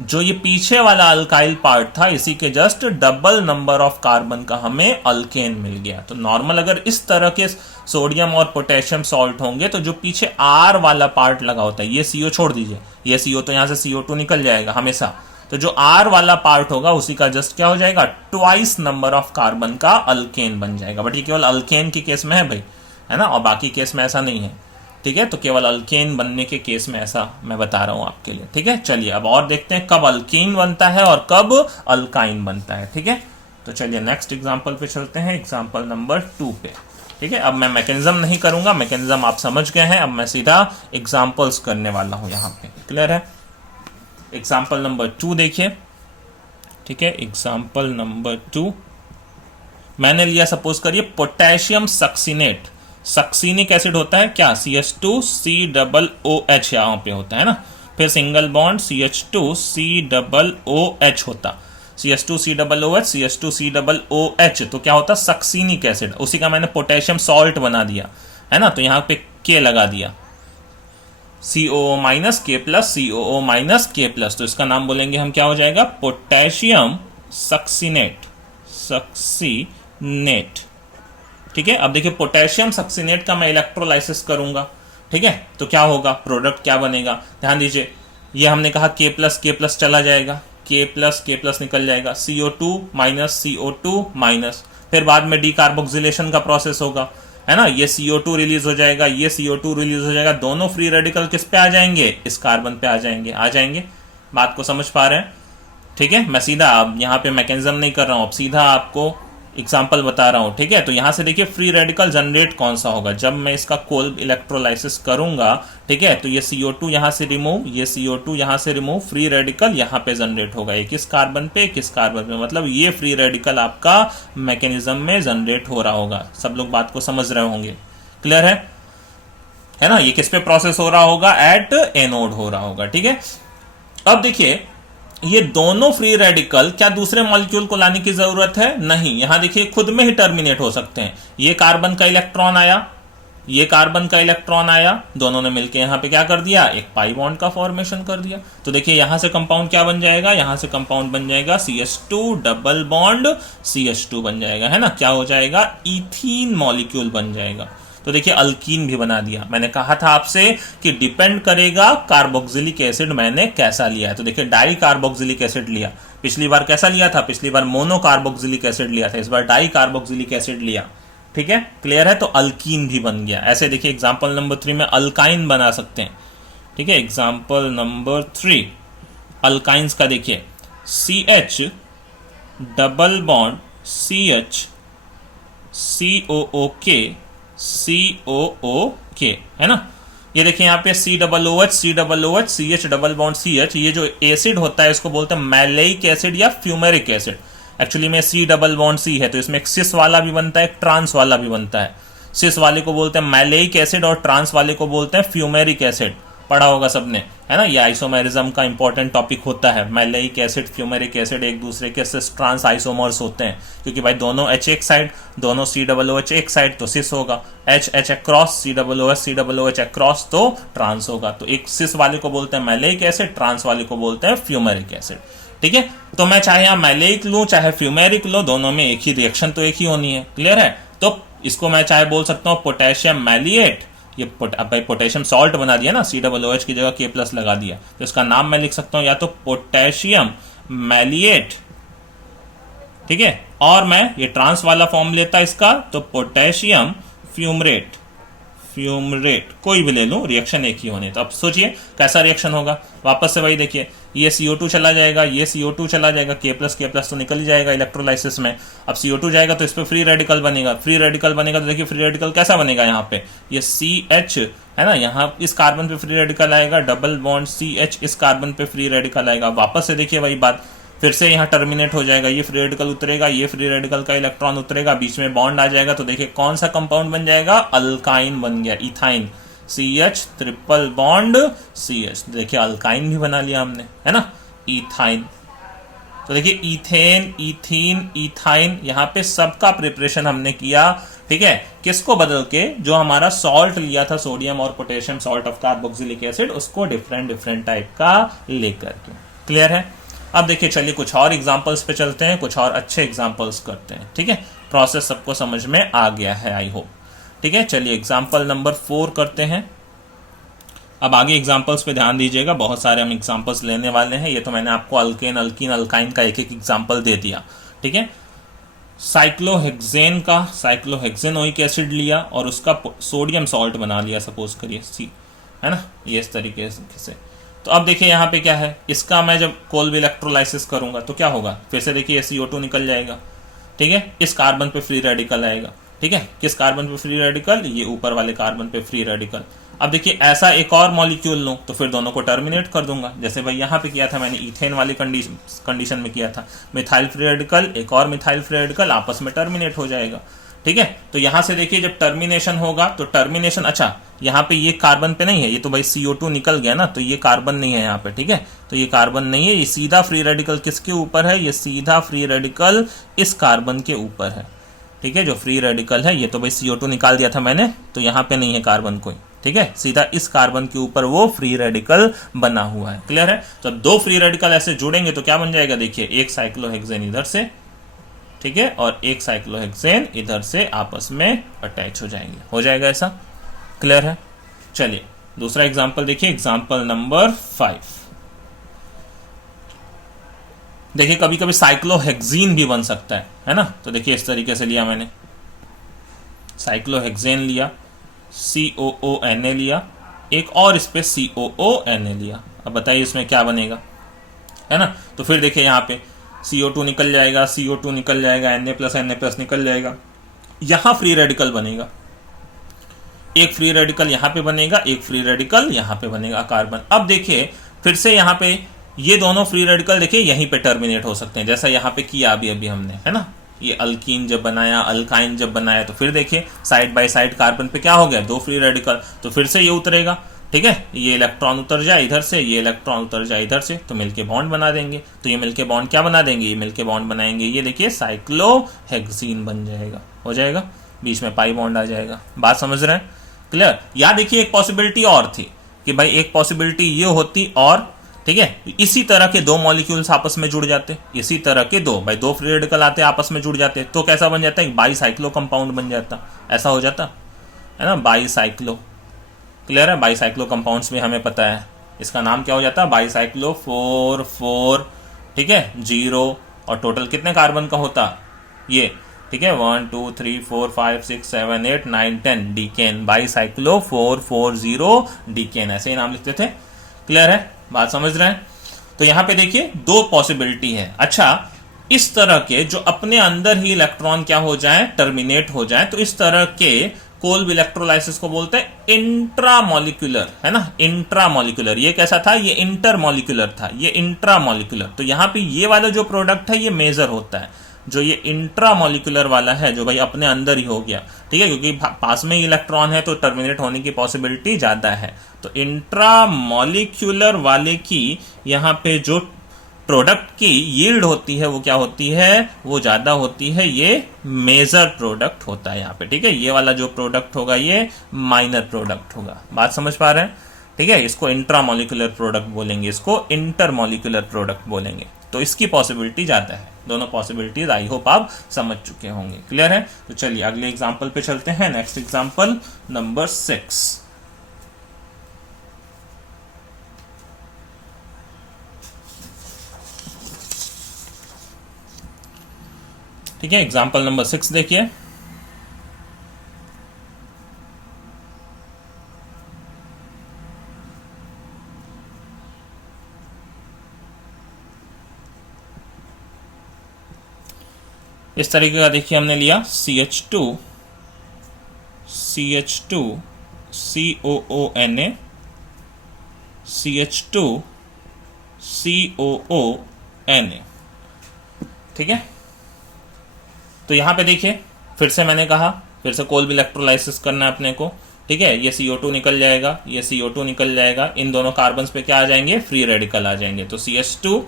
जो ये पीछे वाला अल्काइल पार्ट था इसी के just double number of carbon का हमें अल्केन मिल गया। तो नॉर्मल अगर इस तरह के सोडियम और पोटेशियम सॉल्ट होंगे तो जो पीछे R वाला पार्ट लगा होता है, ये CO छोड़ दीजिए, ये CO तो यहां से CO2 निकल जाएगा हमेशा, तो जो R वाला पार्ट होगा उसी का जस्ट क्या हो जाएगा, ट्वाइस नंबर ऑफ कार्बन का अल्केन बन जाएगा। बट ये केवल अल्केन के केस में है भाई, है ना, और बाकी केस में ऐसा नहीं है। ठीक है, तो केवल अल्केन बनने के केस में ऐसा मैं बता रहा हूं आपके लिए। ठीक है, चलिए अब और देखते हैं कब अल्कीन बनता है और कब अल्काइन बनता है। ठीक है, तो चलिए नेक्स्ट एग्जांपल पे चलते हैं, एग्जांपल नंबर 2 पे। ठीक है, अब मैं मैकेनिज्म नहीं करूंगा, मैकेनिज्म आप समझ गए हैं, अब मैं सीधा एग्जांपल्स करने वाला हूं यहाँ पे। क्लियर है? एग्जांपल नंबर 2 देखिए। ठीक है, एग्जांपल नंबर 2 मैंने लिया, सपोज करिए पोटेशियम सक्सीनेट। सक्सीनिक एसिड होता है क्या, CH2COOH यहाँ पे होता है ना, फिर सिंगल बॉन्ड CH2COOH होता, CH2COOH CH2COOH, तो क्या होता सक्सीनिक एसिड। उसी का मैंने पोटेशियम सॉल्ट बना दिया है ना, तो यहाँ पे K लगा दिया, COO minus K plus COO minus K plus, तो इसका नाम बोलेंगे हम, क्या हो जाएगा, पोटेशियम सक्सीनेट। सक्सीनेट। ठीक है, अब देखिए पोटेशियम सक्सीनेट का मैं इलेक्ट्रोलाइसिस करूंगा। ठीक है, तो क्या होगा, प्रोडक्ट क्या बनेगा, ध्यान दीजिए, ये हमने कहा K प्लस चला जाएगा, K प्लस निकल जाएगा, CO2 माइनस CO2 माइनस, फिर बाद में डीकार्बोक्सिलेशन का प्रोसेस होगा, है ना, ये CO2 रिलीज हो जाएगा, ये CO2 रिलीज हो जाएगा, दोनों फ्री रेडिकल किस पे आ जाएंगे, इस कार्बन पे आ जाएंगे। बात को समझ पा रहे हैं? ठीक है, मैं सीधा अब यहाँ पे मैकेनिज्म नहीं कर रहा हूं, अब सीधा आपको एग्जाम्पल बता रहा हूं। ठीक है, तो यहां से देखिए फ्री रेडिकल जनरेट कौन सा होगा, जब मैं इसका कोल्ब इलेक्ट्रोलाइसिस करूंगा। ठीक है, तो ये CO2 यहां से रिमूव, ये CO2 यहां से रिमूव, फ्री रेडिकल यहां पे जनरेट होगा, एक इस कार्बन पे एक इस कार्बन पे, मतलब ये फ्री रेडिकल आपका मैकेनिज्म में जनरेट हो रहा होगा। सब लोग बात को समझ रहे होंगे? क्लियर है ना? ये किस पे प्रोसेस हो रहा होगा, एट एनोड हो रहा होगा। ठीक है, अब देखिए ये दोनों फ्री रेडिकल क्या दूसरे मॉलिक्यूल को लाने की जरूरत है, नहीं, यहां देखिए खुद में ही टर्मिनेट हो सकते हैं। ये कार्बन का इलेक्ट्रॉन आया, ये कार्बन का इलेक्ट्रॉन आया, दोनों ने मिलकर यहां पे क्या कर दिया, एक पाई बॉन्ड का फॉर्मेशन कर दिया। तो देखिए यहां से कंपाउंड क्या बन जाएगा, यहां से कंपाउंड बन जाएगा CH2 डबल बॉन्ड CH2 बन जाएगा, है ना, क्या हो जाएगा, इथीन मॉलिक्यूल बन जाएगा। तो देखिए अल्कीन भी बना दिया। मैंने कहा था आपसे कि डिपेंड करेगा कार्बोक्सिलिक एसिड मैंने कैसा लिया है। तो देखिए डाई कार्बोक्सिलिक एसिड लिया, पिछली बार कैसा लिया था, पिछली बार मोनो कार्बोक्सिलिक एसिड लिया था, इस बार डाई कार्बोक्सिलिक एसिड लिया। ठीक है, क्लियर है? तो अल्कीन भी बन गया। ऐसे देखिए एग्जाम्पल नंबर 3 में अल्काइन बना सकते हैं। ठीक है, एग्जाम्पल नंबर 3 अल्काइंस का देखिए, CH double bond CH COOK, है ना, ये देखिए यहाँ पे COOH CH double bond CH, ये जो एसिड होता है इसको बोलते हैं मैलेइक एसिड या फ्यूमेरिक एसिड। एक्चुअली में C डबल बॉन्ड C है, तो इसमें एक सिस वाला भी बनता है, एक ट्रांस वाला भी बनता है। सिस वाले को बोलते हैं मैलेइक एसिड और ट्रांस वाले को बोलते हैं फ्यूमेरिक एसिड। पढ़ा होगा सबने, है ना, ये आइसोमेरिज्म का इंपॉर्टेंट टॉपिक होता है। मैलेइक एसिड फ्यूमेरिक एसिड एक दूसरे के सिस ट्रांस आइसोमर्स होते हैं, क्योंकि भाई दोनों H एक साइड, दोनों COOH एक साइड, तो सिस होगा, H अक्रॉस, COOH अक्रॉस, तो ट्रांस होगा। तो एक सिस वाले को बोलते हैं मैलेइक एसिड, ट्रांस वाले को बोलते हैं फ्यूमेरिक एसिड। ठीक है, तो मैं चाहे यहाँ मैलेइक लूं चाहे फ्यूमेरिक लो, दोनों में एक ही रिएक्शन तो एक ही होनी है। क्लियर है? तो इसको मैं चाहे बोल सकता हूं पोटेशियम मैलिएट, ये अब भाई पोटेशियम सॉल्ट बना दिया ना, COOH की जगह K प्लस लगा दिया, तो इसका नाम मैं लिख सकता हूं या तो पोटेशियम मैलिएट। ठीक है, और मैं ये ट्रांस वाला फॉर्म लेता इसका, तो पोटेशियम फ्यूमरेट, कोई भी ले लूं, रिएक्शन एक ही होने। तो अब सोचिए कैसा रिएक्शन होगा। वापस से वही देखिए, ये CO2 चला जाएगा, ये CO2 चला जाएगा, K प्लस तो निकल ही जाएगा इलेक्ट्रोलाइसिस में। अब CO2 जाएगा तो इस पे फ्री रेडिकल बनेगा, तो देखिए फ्री रेडिकल कैसा बनेगा, यहाँ पे ये CH है ना, यहाँ इस कार्बन पे फ्री रेडिकल आएगा, डबल बॉन्ड CH इस कार्बन पे फ्री रेडिकल आएगा। वापस से देखिए वही बात, फिर से यहाँ टर्मिनेट हो जाएगा, ये फ्री रेडिकल उतरेगा, ये फ्री रेडिकल का इलेक्ट्रॉन उतरेगा, बीच में बॉन्ड आ जाएगा, तो देखिए कौन सा कंपाउंड बन जाएगा, अल्काइन बन गया, ethyne, CH triple bond CH। देखिए अल्काइन भी बना लिया हमने, है ना, इथाइन। तो देखिए इथेन, इथीन, इथाइन, यहाँ पे सबका प्रिपरेशन हमने किया। ठीक है, किसको बदल के, जो हमारा सॉल्ट लिया था सोडियम और potassium salt of carboxylic acid, उसको डिफरेंट टाइप का लेकर के। क्लियर है? अब देखिए चलिए कुछ और एग्जांपल्स पे चलते हैं, कुछ और अच्छे एग्जांपल्स करते हैं। ठीक है, प्रोसेस सबको समझ में आ गया है आई होप। ठीक है, चलिए एग्जांपल नंबर 4 करते हैं। अब आगे एग्जांपल्स पे ध्यान दीजिएगा, बहुत सारे हम एग्जांपल्स लेने वाले हैं। ये तो मैंने आपको अल्केन, अल्कीन, अल्काइन का एक एक एग्जांपल दे दिया, ठीक है। साइक्लोहेक्सेन का साइक्लोहेक्सेनोइक एसिड लिया और उसका सोडियम सॉल्ट बना लिया, सपोज करिए सी, है ना, ये इस तरीके से। तो अब देखिए यहाँ पे क्या है, इसका मैं जब कोल्ब इलेक्ट्रोलाइसिस करूंगा तो क्या होगा, फिर से देखिए CO2 निकल जाएगा, ठीक है। इस कार्बन पे फ्री रेडिकल आएगा, ठीक है। किस कार्बन पे फ्री रेडिकल, ये ऊपर वाले कार्बन पे फ्री रेडिकल। अब देखिए ऐसा एक और मॉलिक्यूल लूं तो फिर दोनों को टर्मिनेट कर दूंगा, जैसे भाई यहाँ पे किया था मैंने, इथेन वाली कंडीशन में किया था। मिथाइल फ्री रेडिकल, एक और मिथाइल फ्री रेडिकल आपस में टर्मिनेट हो जाएगा, ठीक है। तो यहां से देखिए जब टर्मिनेशन होगा तो टर्मिनेशन, अच्छा यहाँ पे ये कार्बन पे नहीं है, ये तो भाई CO2 निकल गया ना, तो ये कार्बन नहीं है यहाँ पे, ठीक है। तो ये कार्बन नहीं है, ये सीधा फ्री रेडिकल किसके ऊपर है, ये सीधा फ्री रेडिकल इस कार्बन के ऊपर है, ठीक है। जो फ्री रेडिकल है, ये तो भाई CO2 निकाल दिया था मैंने, तो यहाँ पे नहीं है कार्बन कोई, ठीक है। सीधा इस कार्बन के ऊपर वो फ्री रेडिकल बना हुआ है, क्लियर है। तो दो फ्री रेडिकल ऐसे जुड़ेंगे तो क्या बन जाएगा, देखिए एक साइक्लोहेक्सेन इधर से, ठीक है, और एक साइक्लोहेक्सेन इधर से आपस में अटैच हो जाएंगे, हो जाएगा ऐसा, क्लियर है। चलिए दूसरा एग्जांपल देखिए, एग्जांपल नंबर 5। देखिए कभी कभी साइक्लोहेक्सीन भी बन सकता है ना। तो देखिए इस तरीके से लिया मैंने, साइक्लोहेक्सेन लिया, COONA लिया, एक और इस पे COONA लिया। अब बताइए इसमें क्या बनेगा, है ना। तो फिर देखिए यहाँ पे CO2 निकल जाएगा, CO2 निकल जाएगा, Na+Na+ निकल जाएगा, यहां फ्री रेडिकल बनेगा, एक फ्री रेडिकल यहां पे बनेगा, एक फ्री रेडिकल यहां पे बनेगा कार्बन। अब देखिए फिर से यहां पे ये दोनों फ्री रेडिकल देखिए यहीं पे टर्मिनेट हो सकते हैं, जैसा यहां पे किया अभी हमने, है ना। ये अल्कीन जब बनाया, अल्काइन जब बनाया, तो फिर देखिए साइड बाय साइड कार्बन पे क्या हो गया, दो फ्री रेडिकल, तो फिर से ये उतरेगा, ठीक है। ये इलेक्ट्रॉन उतर जाए इधर से, ये इलेक्ट्रॉन उतर जाए इधर से, तो मिलके बॉन्ड बना देंगे। तो ये मिलके बॉन्ड क्या बना देंगे, ये मिलके बॉन्ड बनाएंगे, ये देखिए साइक्लोहेक्सीन बन जाएगा, हो जाएगा, बीच में पाई बॉन्ड आ जाएगा। बात समझ रहे हैं, क्लियर। या देखिए एक पॉसिबिलिटी और थी कि भाई एक पॉसिबिलिटी ये होती, और ठीक है, इसी तरह के दो मॉलिक्यूल्स आपस में जुड़ जाते, इसी तरह के दो फ्री रेडिकल आते आपस में जुड़ जाते, तो कैसा बन जाता है, एक बाईसाइक्लो कंपाउंड बन जाता, ऐसा हो जाता है ना, बाईसाइक्लो, क्लियर है। बाईसाइक्लो कंपाउंड्स भी हमें पता है, इसका नाम क्या हो जाता है, बाईसाइक्लो 4 ठीक है 0, और टोटल कितने कार्बन का होता ये, ठीक है 1 2 3 4 5 6 7 8 9 10 डीकेन, बाईसाइक्लो 440 डीकेन, ऐसे ही नाम लिखते थे, क्लियर है, बात समझ रहे हैं। तो यहां पे देखिए दो पॉसिबिलिटी है। अच्छा, इस तरह के जो अपने अंदर ही इलेक्ट्रॉन क्या हो जाए, टर्मिनेट हो जाए, तो इस तरह के कोल्ब इलेक्ट्रोलाइसिस को बोलते हैं इंट्रामोलिकुलर, है ना, इंट्रामोलिकुलर। ये कैसा था, ये इंटरमोलिकुलर था, ये इंट्रामोलिकुलर। तो यहां पे ये वाला जो प्रोडक्ट है ये मेजर होता है, जो ये इंट्रामोलिकुलर वाला है, जो भाई अपने अंदर ही हो गया, ठीक है, क्योंकि पास में ही इलेक्ट्रॉन है तो टर्मिनेट होने की पॉसिबिलिटी ज्यादा है। तो इंट्रामोलिकुलर वाले की यहाँ पे जो प्रोडक्ट की यील्ड होती है वो क्या होती है, वो ज्यादा होती है, ये मेजर प्रोडक्ट होता है यहाँ पे, ठीक है। ये वाला जो प्रोडक्ट होगा ये माइनर प्रोडक्ट होगा, बात समझ पा रहे हैं, ठीक है। इसको इंट्रामोलिकुलर प्रोडक्ट बोलेंगे, इसको इंटरमोलिकुलर प्रोडक्ट बोलेंगे। तो इसकी पॉसिबिलिटी ज्यादा है। दोनों पॉसिबिलिटीज आई होप आप समझ चुके होंगे, क्लियर है। तो चलिए अगले एग्जांपल पे चलते हैं, नेक्स्ट एग्जांपल नंबर 6। ठीक है, एग्जाम्पल नंबर 6 देखिए। इस तरीके का देखिए हमने लिया CH2 COONA CH2 COONA, ठीक है। तो यहां पे देखिए फिर से मैंने कहा, फिर से कोल्ब इलेक्ट्रोलाइसिस करना है अपने को, ठीक है। ये CO2 निकल जाएगा, ये CO2 निकल जाएगा, इन दोनों कार्बन्स पे क्या आ जाएंगे, फ्री रेडिकल आ जाएंगे। तो CH2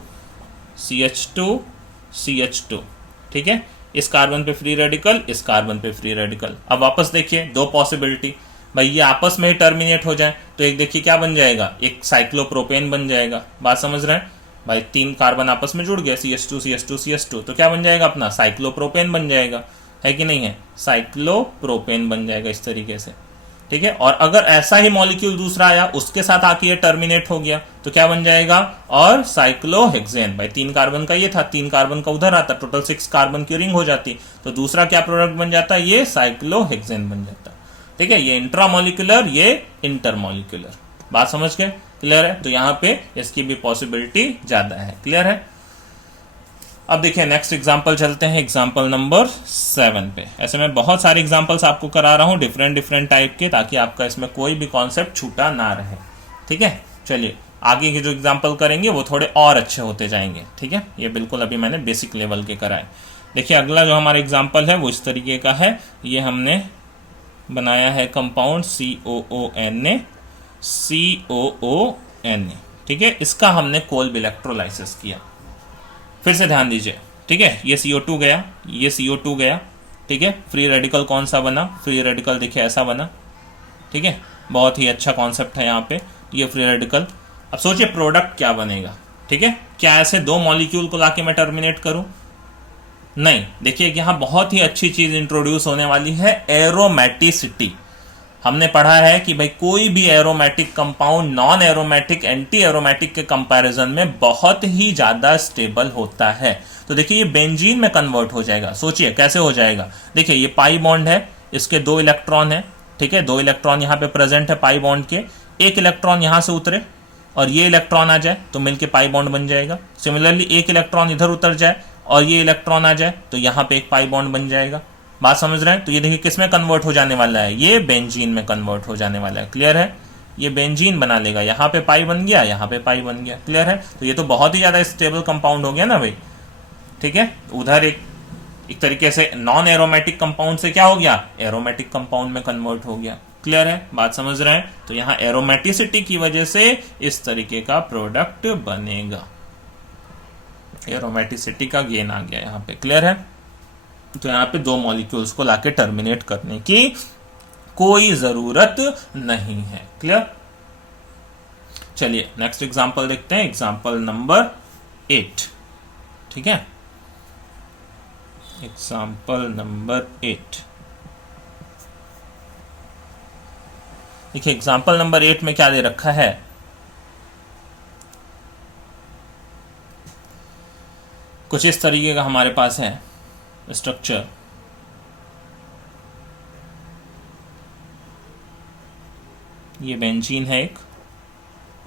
ठीक है, इस कार्बन पे फ्री रेडिकल, इस कार्बन पे फ्री रेडिकल। अब वापस देखिए दो पॉसिबिलिटी, भाई ये आपस में ही टर्मिनेट हो जाए तो एक देखिए क्या बन जाएगा, एक साइक्लोप्रोपेन बन जाएगा, बात समझ रहे हैं भाई। 3 कार्बन आपस में जुड़ गए, CH2 तो क्या बन जाएगा अपना, साइक्लोप्रोपेन बन जाएगा, है कि नहीं है, साइक्लोप्रोपेन बन जाएगा इस तरीके से, ठीक है। और अगर ऐसा ही मॉलिक्यूल दूसरा आया, उसके साथ आके ये टर्मिनेट हो गया, तो क्या बन जाएगा, और साइक्लोहेक्सेन। भाई 3 कार्बन का ये था, 3 कार्बन का उधर आता, टोटल 6 कार्बन की रिंग हो जाती, तो दूसरा क्या प्रोडक्ट बन जाता, ये साइक्लोहेक्सेन बन जाता। ठीक है, ये इंट्रामोलिकुलर, ये इंटरमोलिकुलर। बात समझ गए, क्लियर है। तो यहां पे इसकी भी पॉसिबिलिटी ज्यादा है, क्लियर है। अब देखिए नेक्स्ट एग्जांपल चलते हैं, एग्जांपल नंबर 7 पे। ऐसे मैं बहुत सारे एग्जांपल्स आपको करा रहा हूं डिफरेंट डिफरेंट टाइप के, ताकि आपका इसमें कोई भी कॉन्सेप्ट छूटा ना रहे। ठीक है, चलिए आगे के जो एग्जांपल करेंगे वो थोड़े और अच्छे होते जाएंगे। ठीक है, ये बिल्कुल अभी मैंने बेसिक लेवल के कराए। देखिए अगला जो हमारा एग्जाम्पल है वो इस तरीके का है। ये हमने बनाया है कंपाउंड COONA COONA। ठीक है, इसका हमने कोल्ब इलेक्ट्रोलाइसिस किया। फिर से ध्यान दीजिए, ठीक है, ये CO2 गया, ये CO2 गया। ठीक है, फ्री रेडिकल कौन सा बना, फ्री रेडिकल देखिए ऐसा बना। ठीक है, बहुत ही अच्छा कॉन्सेप्ट है यहाँ पे, ये फ्री रेडिकल। अब सोचिए प्रोडक्ट क्या बनेगा। ठीक है, क्या ऐसे 2 मॉलिक्यूल को लाके मैं टर्मिनेट करूं, नहीं। देखिए यहाँ बहुत ही अच्छी चीज इंट्रोड्यूस होने वाली है, एरोमेटिसिटी। हमने पढ़ा है कि भाई कोई भी aromatic compound non aromatic anti aromatic के कंपैरिजन में बहुत ही ज्यादा स्टेबल होता है। तो देखिए ये बेंजीन में कन्वर्ट हो जाएगा। सोचिए कैसे हो जाएगा। देखिए ये पाई बॉन्ड है, इसके 2 इलेक्ट्रॉन है। ठीक है, 2 इलेक्ट्रॉन यहाँ पे प्रेजेंट है पाई बॉन्ड के। एक इलेक्ट्रॉन यहां से उतरे और ये इलेक्ट्रॉन आ जाए तो मिलके पाई बॉन्ड बन जाएगा। सिमिलरली एक इलेक्ट्रॉन इधर उतर जाए और ये इलेक्ट्रॉन आ जाए तो यहां पे एक पाई बॉन्ड बन जाएगा। बात समझ रहे हैं। तो ये देखिए किस में कन्वर्ट हो जाने वाला है, ये बेंजीन में कन्वर्ट हो जाने वाला है। क्लियर है, ये बेंजीन बना लेगा। यहाँ पे पाई बन गया, यहाँ पे पाई बन गया। क्लियर है। तो ये तो बहुत ही ज्यादा स्टेबल कंपाउंड हो गया ना भाई। ठीक है, उधर एक तरीके से नॉन एरोमेटिक कंपाउंड से क्या हो गया, एरोमेटिक कंपाउंड में कन्वर्ट हो गया। क्लियर है, बात समझ रहे हैं। तो यहाँ एरोमेटिसिटी की वजह से इस तरीके का प्रोडक्ट बनेगा, एरोमेटिसिटी का गेन आ गया यहाँ पे। क्लियर है। तो यहाँ पे 2 मॉलिक्यूल्स को लाके टर्मिनेट करने की कोई जरूरत नहीं है। क्लियर। चलिए नेक्स्ट एग्जांपल देखते हैं, एग्जांपल नंबर 8। ठीक है, एग्जांपल नंबर 8। देखिए एग्जांपल नंबर 8 में क्या दे रखा है, कुछ इस तरीके का हमारे पास है स्ट्रक्चर। ये बेंजीन है एक,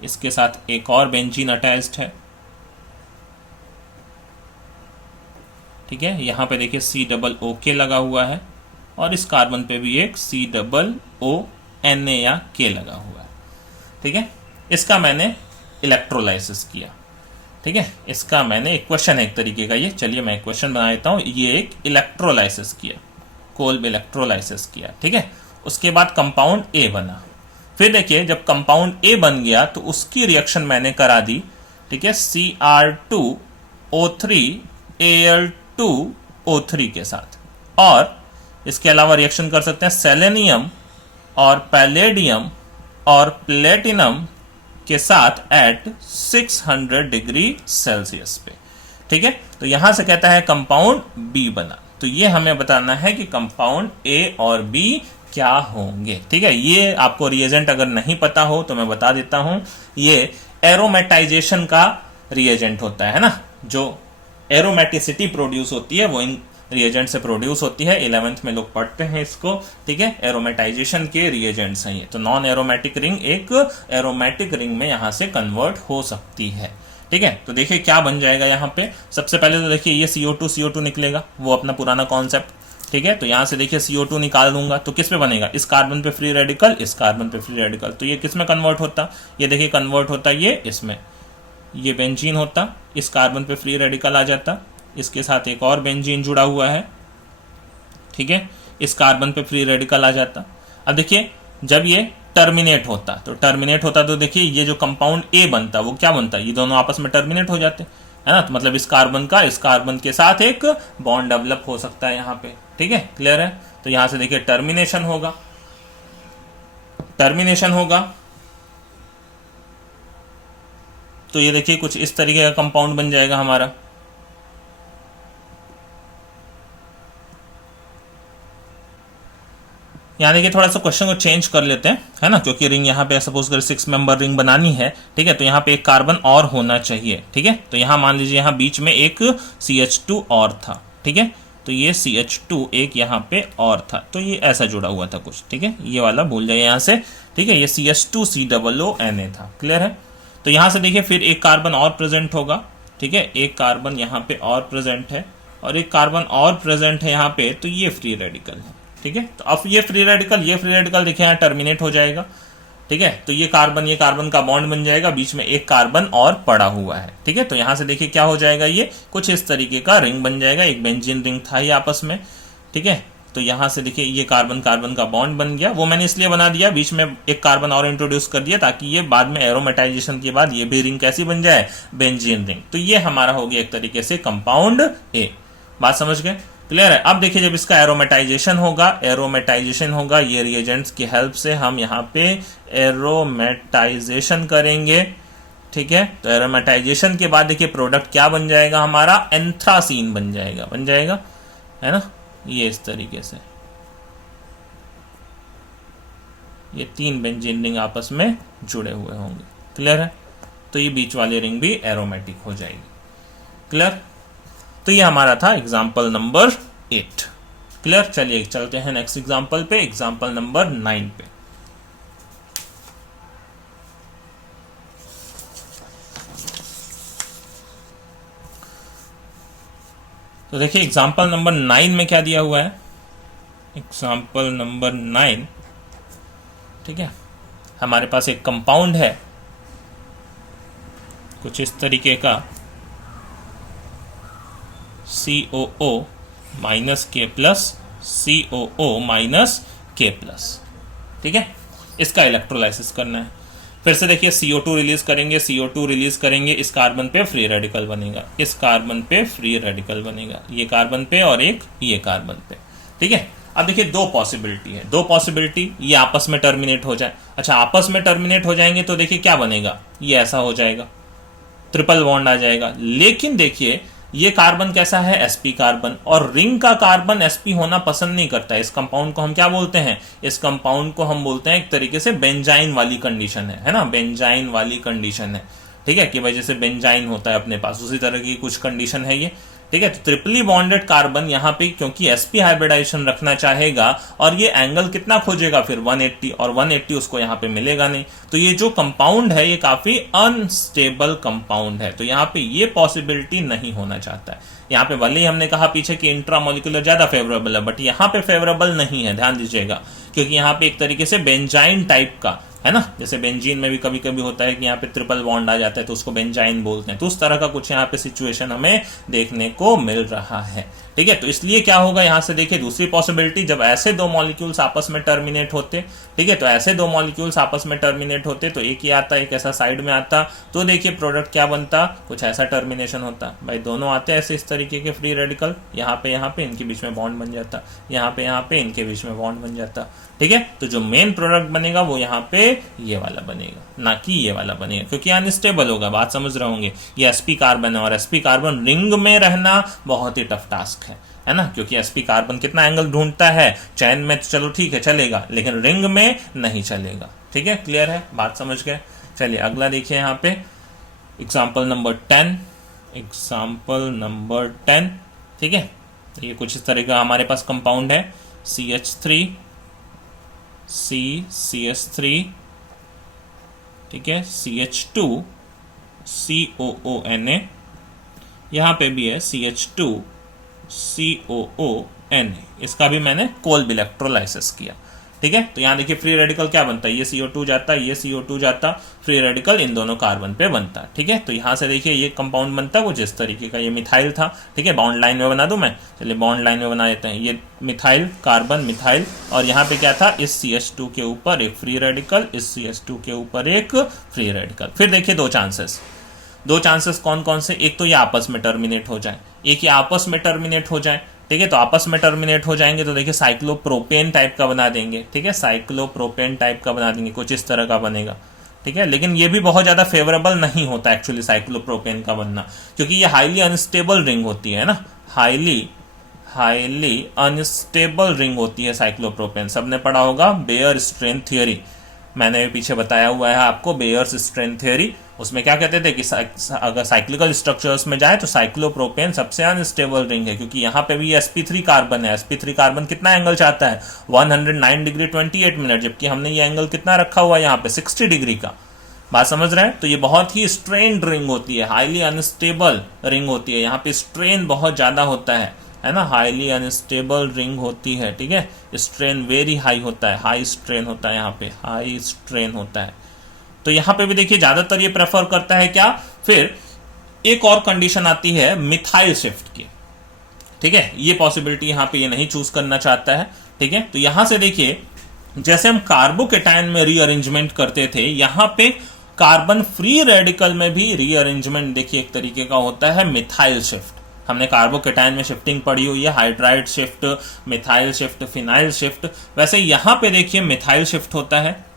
इसके साथ एक और बेंजीन अटैच्ड है। ठीक है, यहां पे देखिए COOK लगा हुआ है और इस कार्बन पे भी एक COONA या K लगा हुआ है। ठीक है, इसका मैंने इलेक्ट्रोलाइसिस किया। ठीक है, इसका मैंने एक क्वेश्चन है एक तरीके का ये, चलिए मैं एक क्वेश्चन बना देता हूं। ये एक इलेक्ट्रोलाइसिस किया, कोल्ब इलेक्ट्रोलाइसिस किया। ठीक है, उसके बाद कंपाउंड A बना। फिर देखिए जब कंपाउंड A बन गया तो उसकी रिएक्शन मैंने करा दी। ठीक है, Cr2O3 Al2O3 के साथ। और इसके अलावा रिएक्शन कर सकते हैं सेलेनियम और पैलेडियम और प्लेटिनम के साथ एट 600 डिग्री सेल्सियस पे। ठीक है, तो यहां से कहता है कंपाउंड बी बना। तो ये हमें बताना है कि कंपाउंड ए और बी क्या होंगे। ठीक है, ये आपको रिएजेंट अगर नहीं पता हो तो मैं बता देता हूं। ये एरोमेटाइजेशन का रिएजेंट होता है ना, जो एरोमेटिसिटी प्रोड्यूस होती है वो इन रिएजेंट से प्रोड्यूस होती है। 11th में लोग पढ़ते हैं इसको। ठीक है, एरोमेटाइजेशन के रिएजेंट्स हैं ये। तो नॉन एरोमेटिक रिंग एक एरोमेटिक रिंग में यहां से कन्वर्ट हो सकती है। ठीक है, तो देखिए क्या बन जाएगा यहाँ पे। सबसे पहले तो देखिए ये CO2 निकलेगा, वो अपना पुराना कॉन्सेप्ट। ठीक है, तो यहां से देखिए CO2 निकाल दूंगा तो किस पे बनेगा, इस कार्बन पे फ्री रेडिकल, इस कार्बन पे फ्री रेडिकल। तो ये किस में कन्वर्ट होता, ये देखिए कन्वर्ट होता ये इसमें, ये बेंजीन होता, इस कार्बन पे फ्री रेडिकल आ जाता, इसके साथ एक और बेंजीन जुड़ा हुआ है। ठीक है, इस कार्बन पे फ्री रेडिकल आ जाता। अब देखिए जब ये टर्मिनेट होता तो देखिए ये जो कंपाउंड ए बनता वो क्या बनता, ये दोनों आपस में टर्मिनेट हो जाते है ना। तो मतलब इस कार्बन के साथ एक बॉन्ड डेवलप हो सकता है यहाँ पे। ठीक है, क्लियर है। तो यहां से देखिए टर्मिनेशन होगा। तो ये देखिए कुछ इस तरीके का कंपाउंड बन जाएगा हमारा। यहाँ देखिए थोड़ा सा क्वेश्चन को चेंज कर लेते हैं, है ना, क्योंकि रिंग यहाँ पे सपोज कर 6 मेंबर रिंग बनानी है, ठीक है, तो यहाँ पे एक कार्बन और होना चाहिए, ठीक है। तो यहाँ मान लीजिए यहाँ बीच में एक CH2 और था, ठीक है, तो ये CH2 एक यहाँ पे और था, तो ये ऐसा जुड़ा हुआ था कुछ, ठीक है, ये वाला भूल जाइए यहाँ से, ठीक है, ये CH2COONA था, क्लियर है। तो यहाँ से देखिए फिर एक कार्बन और प्रेजेंट होगा, ठीक है, एक कार्बन यहाँ पे और प्रेजेंट है और एक कार्बन और प्रेजेंट है यहाँ पे, तो ये फ्री रेडिकल है, ठीक है। तो अब ये फ्री रेडिकल देखिए यहाँ टर्मिनेट हो जाएगा, ठीक है, तो ये कार्बन का बॉन्ड बन जाएगा, बीच में एक कार्बन और पड़ा हुआ है, ठीक है। तो यहां से देखिए क्या हो जाएगा, ये कुछ इस तरीके का रिंग बन जाएगा, एक बेंजीन रिंग था ये आपस में, ठीक है। तो यहां से देखिए ये कार्बन का बॉन्ड बन गया, वो मैंने इसलिए बना दिया, बीच में एक कार्बन और इंट्रोड्यूस कर दिया ताकि ये बाद में एरोमेटाइजेशन के बाद ये भी रिंग कैसी बन जाए, बेंजीन रिंग। तो ये हमारा हो गया एक तरीके से कंपाउंड ए। बात समझ गए, क्लियर है। अब देखिए जब इसका एरोमेटाइजेशन होगा ये रिएजेंट्स की हेल्प से हम यहाँ पे एरोमेटाइजेशन करेंगे, ठीक है। तो एरोमेटाइजेशन के बाद देखिए प्रोडक्ट क्या बन जाएगा, हमारा एंथ्रासीन बन जाएगा, है ना, ये इस तरीके से ये 3 बेंजीन रिंग आपस में जुड़े हुए होंगे, क्लियर है। तो ये बीच वाली रिंग भी एरोमेटिक हो जाएगी, क्लियर। तो ये हमारा था एग्जाम्पल नंबर 8, क्लियर। चलिए चलते हैं नेक्स्ट एग्जाम्पल पे, एग्जाम्पल नंबर 9 पे। तो देखिए एग्जाम्पल नंबर 9 में क्या दिया हुआ है, एग्जाम्पल नंबर 9, ठीक है, हमारे पास एक कंपाउंड है कुछ इस तरीके का COO -K+, COO -K+, ठीक है। इसका इलेक्ट्रोलाइसिस करना है। फिर से देखिए CO2 रिलीज करेंगे, इस कार्बन पे फ्री रेडिकल बनेगा, ये कार्बन पे और एक ये कार्बन पे, ठीक है। अब देखिए दो पॉसिबिलिटी, ये आपस में टर्मिनेट हो जाए। अच्छा, आपस में टर्मिनेट हो जाएंगे तो देखिए क्या बनेगा, ये ऐसा हो जाएगा, ट्रिपल बॉन्ड आ जाएगा। लेकिन देखिए ये कार्बन कैसा है, sp कार्बन, और रिंग का कार्बन sp होना पसंद नहीं करता है। इस कंपाउंड को हम क्या बोलते हैं, इस कंपाउंड को हम बोलते हैं एक तरीके से बेंजाइन वाली कंडीशन है ना, बेंजाइन वाली कंडीशन है, ठीक है, कि भाई जैसे बेंजाइन होता है अपने पास, उसी तरह की कुछ कंडीशन है ये, ठीक है। तो ट्रिपली बॉन्डेड कार्बन यहाँ पे क्योंकि sp हाइब्रिडाइजेशन रखना चाहेगा और ये एंगल कितना खोजेगा फिर 180, और 180 उसको यहाँ पे मिलेगा नहीं। तो ये जो कंपाउंड है ये काफी अनस्टेबल कंपाउंड है, तो यहाँ पे ये पॉसिबिलिटी नहीं होना चाहता है। यहाँ पे भले ही हमने कहा पीछे कि इंट्रामोलिकुलर ज्यादा फेवरेबल है, बट यहाँ पे फेवरेबल नहीं है, ध्यान दीजिएगा, क्योंकि यहाँ पे एक तरीके से बेंजाइन टाइप का है ना, जैसे बेंजीन में भी कभी कभी होता है कि यहाँ पे ट्रिपल बॉन्ड आ जाता है तो उसको बेंजाइन बोलते हैं, तो उस तरह का कुछ यहाँ पे सिचुएशन हमें देखने को मिल रहा है, ठीक है। तो इसलिए क्या होगा, यहाँ से देखिए दूसरी पॉसिबिलिटी, जब ऐसे दो मॉलिक्यूल्स आपस में टर्मिनेट होते, ठीक है, तो ऐसे दो मॉलिक्यूल्स आपस में टर्मिनेट होते तो एक ही आता, एक ऐसा साइड में आता, तो देखिए प्रोडक्ट क्या बनता, कुछ ऐसा टर्मिनेशन होता, भाई दोनों आते ऐसे इस तरीके के फ्री रेडिकल, यहाँ पे इनके बीच में बॉन्ड बन जाता, यहाँ पे इनके बीच में बॉन्ड बन जाता, ठीक है। तो जो मेन प्रोडक्ट बनेगा वो यहाँ पे ये वाला बनेगा, ना कि ये वाला बनेगा, क्योंकि अनस्टेबल होगा। बात समझ रहे होंगे, ये sp कार्बन है और sp कार्बन रिंग में रहना बहुत ही टफ टास्क है ना, क्योंकि sp कार्बन कितना एंगल ढूंढता है, चैन में तो चलो ठीक है चलेगा, लेकिन रिंग में नहीं चलेगा, ठीक है, क्लियर है, बात समझ गए। चलिए अगला देखिए यहाँ पे एग्जाम्पल नंबर 10, ठीक है। तो ये कुछ इस तरह का हमारे पास कंपाउंड है CH3 CH3, ठीक है, CH2 COONA, यहाँ पे भी है CH2 COONA, इसका भी मैंने कोल्ब इलेक्ट्रोलाइसिस किया, ठीक है। तो यहाँ देखिए फ्री रेडिकल क्या बनता है, ये CO2 जाता, ये CO2 जाता, फ्री रेडिकल इन दोनों कार्बन पे बनता, ठीक है। तो यहाँ से देखिए ये कंपाउंड बनता कुछ इस तरीके का, ये मिथाइल था, ठीक है, बॉन्ड लाइन में बना दूं मैं, चलिए बॉन्ड लाइन में बना देते हैं, ये मिथाइल कार्बन मिथाइल, और यहाँ पे क्या था, इस CH2 के ऊपर एक फ्री रेडिकल, इस CH2 के ऊपर एक फ्री रेडिकल। फिर देखिए दो चांसेस कौन कौन से, एक तो ये आपस में टर्मिनेट हो जाए, एक ये आपस में टर्मिनेट हो जाए, ठीक है। तो आपस में टर्मिनेट हो जाएंगे तो देखिए साइक्लोप्रोपेन टाइप का बना देंगे, ठीक है, साइक्लोप्रोपेन टाइप का बना देंगे, कुछ इस तरह का बनेगा, ठीक है। लेकिन ये भी बहुत ज्यादा फेवरेबल नहीं होता एक्चुअली साइक्लोप्रोपेन का बनना, क्योंकि ये हाईली अनस्टेबल रिंग होती है ना, हाईली अनस्टेबल रिंग होती है साइक्लोप्रोपेन। सबने पढ़ा होगा बेयर स्ट्रेन थ्योरी, मैंने पीछे बताया हुआ है आपको बेयर्स स्ट्रेन थ्योरी। उसमें क्या कहते थे कि अगर साइक्लिकल स्ट्रक्चर्स में जाए तो साइक्लोप्रोपेन सबसे अनस्टेबल रिंग है, क्योंकि यहाँ पे भी sp3 कार्बन है। sp3 कार्बन कितना एंगल चाहता है 109 डिग्री 28 मिनट, जबकि हमने ये एंगल कितना रखा हुआ है यहाँ पे 60 डिग्री का। बात समझ रहे हैं? तो ये बहुत ही स्ट्रेन्ड रिंग होती है, हाईली अनस्टेबल रिंग होती है। यहाँ पे स्ट्रेन बहुत ज्यादा होता है ना, हाईली अनस्टेबल रिंग होती है। ठीक है, स्ट्रेन वेरी हाई होता है, हाई स्ट्रेन होता है, यहाँ पे हाई स्ट्रेन होता है। तो यहाँ पे भी देखिए ज्यादातर ये प्रेफर करता है क्या, फिर एक और कंडीशन आती है मिथाइल शिफ्ट की। ठीक है, ये पॉसिबिलिटी यहाँ पे ये नहीं चूज करना चाहता है। ठीक है, तो यहां से देखिए जैसे हम कार्बोकेटायन में रीअरेंजमेंट करते थे, यहां पे कार्बन फ्री रेडिकल में भी रीअरेंजमेंट देखिए एक तरीके का होता है मिथाइल शिफ्ट। हमने कार्बोकेटायन में शिफ्टिंग पढ़ी हुई है, hydride shift, methyl shift, phenyl shift. वैसे यहां पे देखिए मिथाइल शिफ्ट होता है।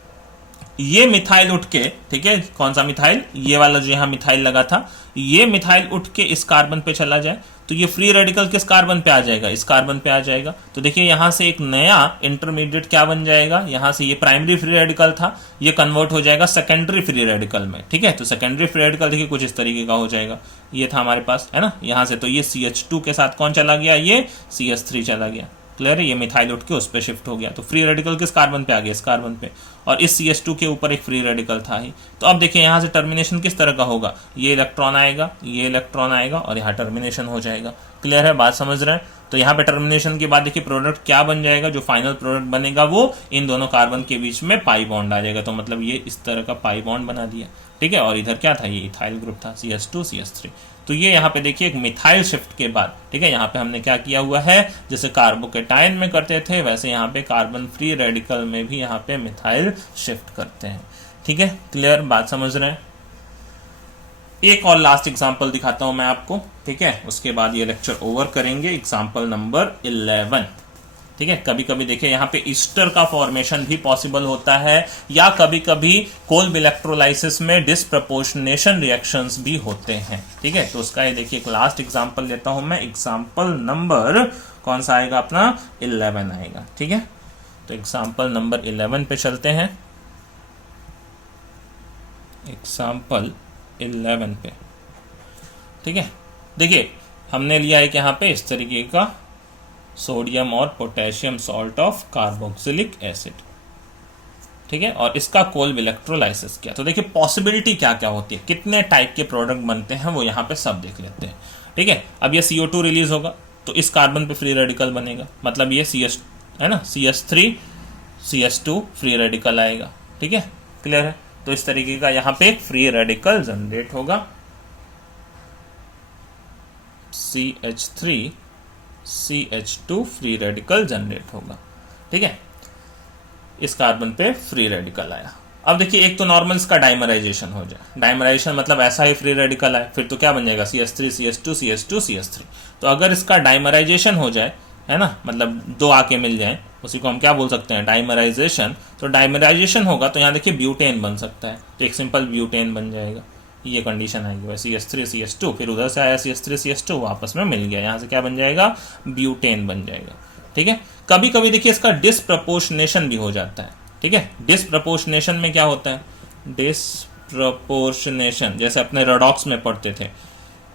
ये मिथाइल उठ के, ठीक है, कौन सा मिथाइल, ये वाला जो यहां मिथाइल लगा था, ये मिथाइल उठ के इस कार्बन पे चला जाए तो ये फ्री रेडिकल किस कार्बन पे आ जाएगा, इस कार्बन पे आ जाएगा। तो देखिए यहां से एक नया इंटरमीडिएट क्या बन जाएगा, यहां से ये प्राइमरी फ्री रेडिकल था, ये कन्वर्ट हो जाएगा सेकेंडरी फ्री रेडिकल में। ठीक है, तो सेकेंडरी फ्री रेडिकल देखिए कुछ इस तरीके का हो जाएगा। ये था हमारे पास, है ना, यहां से तो ये CH2 के साथ कौन चला गया, ये CH3 चला गया। क्लियर है, ये मिथाइल उठ के उस पर शिफ्ट हो गया। तो फ्री रेडिकल किस कार्बन पे आ गया, इस कार्बन पे, और इस CH2 के ऊपर एक फ्री रेडिकल था ही। तो अब देखिए यहां से टर्मिनेशन किस तरह का होगा, ये इलेक्ट्रॉन आएगा, ये इलेक्ट्रॉन आएगा और यहाँ टर्मिनेशन हो जाएगा। क्लियर है, बात समझ रहे हैं? तो यहाँ पे टर्मिनेशन के बाद देखिए प्रोडक्ट क्या बन जाएगा, जो फाइनल प्रोडक्ट बनेगा वो इन दोनों कार्बन के बीच में पाई बॉन्ड आ जाएगा। तो मतलब ये इस तरह का पाई बॉन्ड बना दिया। ठीक है, और इधर क्या था, ये इथाइल ग्रुप था, CH2 CH3। तो ये यहाँ पे देखिए एक मिथाइल शिफ्ट के बाद, ठीक है, यहाँ पे हमने क्या किया हुआ है, जैसे कार्बोकेटायन में करते थे वैसे यहाँ पे कार्बन फ्री रेडिकल में भी यहाँ पे मिथाइल शिफ्ट करते हैं। ठीक है, क्लियर, बात समझ रहे हैं? एक और लास्ट एग्जांपल दिखाता हूं मैं आपको। ठीक है, उसके बाद ये लेक्चर ओवर करेंगे। Example number 11। ठीक है, कभी कभी देखिए यहाँ पे ईस्टर का फॉर्मेशन भी पॉसिबल होता है, या कभी कभी कोल्ब इलेक्ट्रोलाइसिस में डिसप्रपोर्शनेशन रिएक्शंस भी होते हैं। ठीक है, तो उसका ये देखिए एक लास्ट एग्जांपल लेता हूं मैं। एग्जांपल नंबर कौन सा आएगा अपना, 11 आएगा। ठीक है, तो एग्जांपल नंबर 11 पे चलते हैं। एग्जांपल 11 पे, ठीक है, देखिए हमने लिया है कि यहाँ पे इस तरीके का सोडियम और potassium salt of carboxylic acid. ठीक है, और इसका कोल्ब इलेक्ट्रोलाइसिस किया। तो देखिए पॉसिबिलिटी क्या क्या होती है, कितने टाइप के प्रोडक्ट बनते हैं वो यहाँ पे सब देख लेते हैं। ठीक है, अब ये CO2 रिलीज होगा तो इस कार्बन पे फ्री रेडिकल बनेगा, मतलब ये CH है ना, CH3 CH2 फ्री रेडिकल आएगा। ठीक है, क्लियर है? तो इस तरीके का यहाँ पे एक फ्री रेडिकल जनरेट होगा, CH3 CH2 free radical generate होगा। ठीक है, इस कार्बन पे फ्री रेडिकल आया। अब देखिए एक तो नॉर्मल इसका डाइमराइजेशन हो जाए, डाइमराइजेशन मतलब ऐसा ही फ्री रेडिकल आए, फिर तो क्या बन जाएगा, CH3 CH2 CH2 CH3। तो अगर इसका डाइमराइजेशन हो जाए, है ना, मतलब दो आके मिल जाए, उसी को हम क्या बोल सकते हैं, डाइमराइजेशन। तो डाइमराइजेशन होगा तो यहाँ देखिए ब्यूटेन बन सकता है, तो एक सिंपल ब्यूटेन बन जाएगा। ये कंडीशन आएगी, वैसे CH3 CH2, फिर उधर से आया CH3 CH2, आपस में मिल गया, यहाँ से क्या बन जाएगा, ब्यूटेन बन जाएगा। ठीक है, कभी कभी देखिए इसका डिसप्रपोर्शनेशन भी हो जाता है। ठीक है, डिसप्रपोर्शनेशन में क्या होता है, डिसप्रपोर्शनेशन जैसे अपने रेडॉक्स में पढ़ते थे,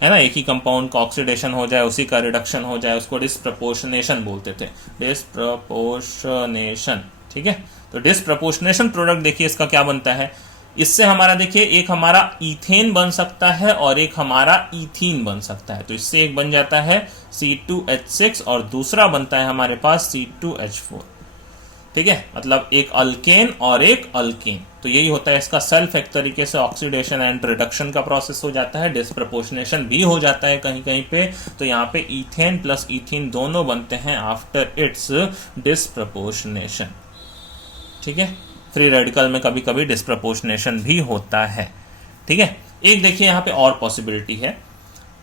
है ना, एक ही कंपाउंड का ऑक्सीडेशन हो जाए, उसी का रिडक्शन हो जाए, उसको डिसप्रपोर्शनेशन बोलते थे, डिसप्रपोर्शनेशन। ठीक है, तो डिसप्रपोर्शनेशन प्रोडक्ट देखिए इसका क्या बनता है, इससे हमारा देखिए एक हमारा इथेन बन सकता है और एक हमारा इथीन बन सकता है। तो इससे एक बन जाता है C2H6 और दूसरा बनता है हमारे पास C2H4। ठीक है, मतलब एक अल्केन और एक अल्कीन। तो यही होता है इसका सेल्फ, एक तरीके से ऑक्सीडेशन एंड रिडक्शन का प्रोसेस हो जाता है, डिसप्रपोर्शनेशन भी हो जाता है कहीं कहीं पे। तो यहाँ पे इथेन प्लस इथीन दोनों बनते हैं आफ्टर इट्स डिसप्रपोर्शनेशन। ठीक है, फ्री रेडिकल में कभी कभी डिसप्रपोर्शनेशन भी होता है। ठीक है, एक देखिए यहाँ पे और पॉसिबिलिटी है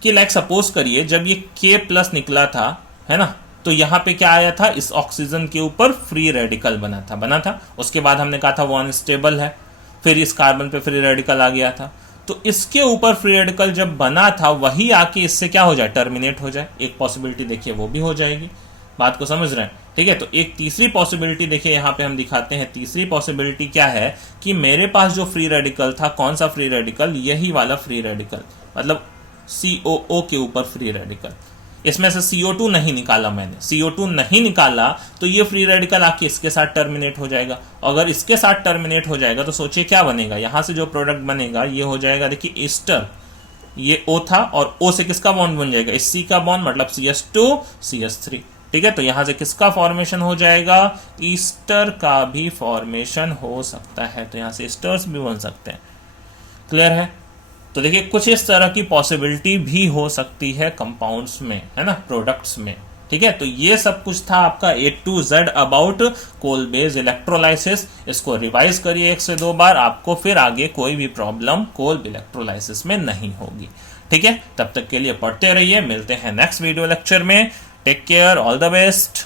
कि लाइक सपोज करिए जब ये K+ निकला था, है ना, तो यहाँ पे क्या आया था, इस ऑक्सीजन के ऊपर फ्री रेडिकल बना था। उसके बाद हमने कहा था वो अनस्टेबल है, फिर इस कार्बन पे फ्री रेडिकल आ गया था। तो इसके ऊपर फ्री रेडिकल जब बना था वही आके इससे क्या हो जाए, टर्मिनेट हो जाए। एक पॉसिबिलिटी देखिए वो भी हो जाएगी। बात को समझ रहे हैं? ठीक है, तो एक तीसरी पॉसिबिलिटी देखिए यहां पे हम दिखाते हैं। तीसरी पॉसिबिलिटी क्या है कि मेरे पास जो फ्री रेडिकल था, कौन सा फ्री रेडिकल, यही वाला फ्री रेडिकल, मतलब COO के ऊपर फ्री रेडिकल। इसमें से CO2 नहीं निकाला मैंने, CO2 नहीं निकाला तो ये फ्री रेडिकल आके इसके साथ टर्मिनेट हो जाएगा। अगर इसके साथ टर्मिनेट हो जाएगा तो सोचिए क्या बनेगा, यहां से जो प्रोडक्ट बनेगा ये हो जाएगा, देखिए ईस्टर, ये O था और O से किसका बॉन्ड बन जाएगा, इस C का बॉन्ड, मतलब CS2 CS3। ठीक है, तो यहां से किसका फॉर्मेशन हो जाएगा, ईस्टर का भी फॉर्मेशन हो सकता है। तो यहां से ईस्टर्स भी बन सकते हैं। क्लियर है? तो देखिए कुछ इस तरह की पॉसिबिलिटी भी हो सकती है कंपाउंड्स में, है ना, प्रोडक्ट्स में। ठीक है, तो ये सब कुछ था आपका A to Z about coal based electrolysis. इसको रिवाइज करिए 1 से 2 बार, आपको फिर आगे कोई भी प्रॉब्लम कोल इलेक्ट्रोलाइसिस में नहीं होगी। ठीक है, तब तक के लिए पढ़ते रहिए, मिलते हैं नेक्स्ट वीडियो लेक्चर में। Take care, all the best.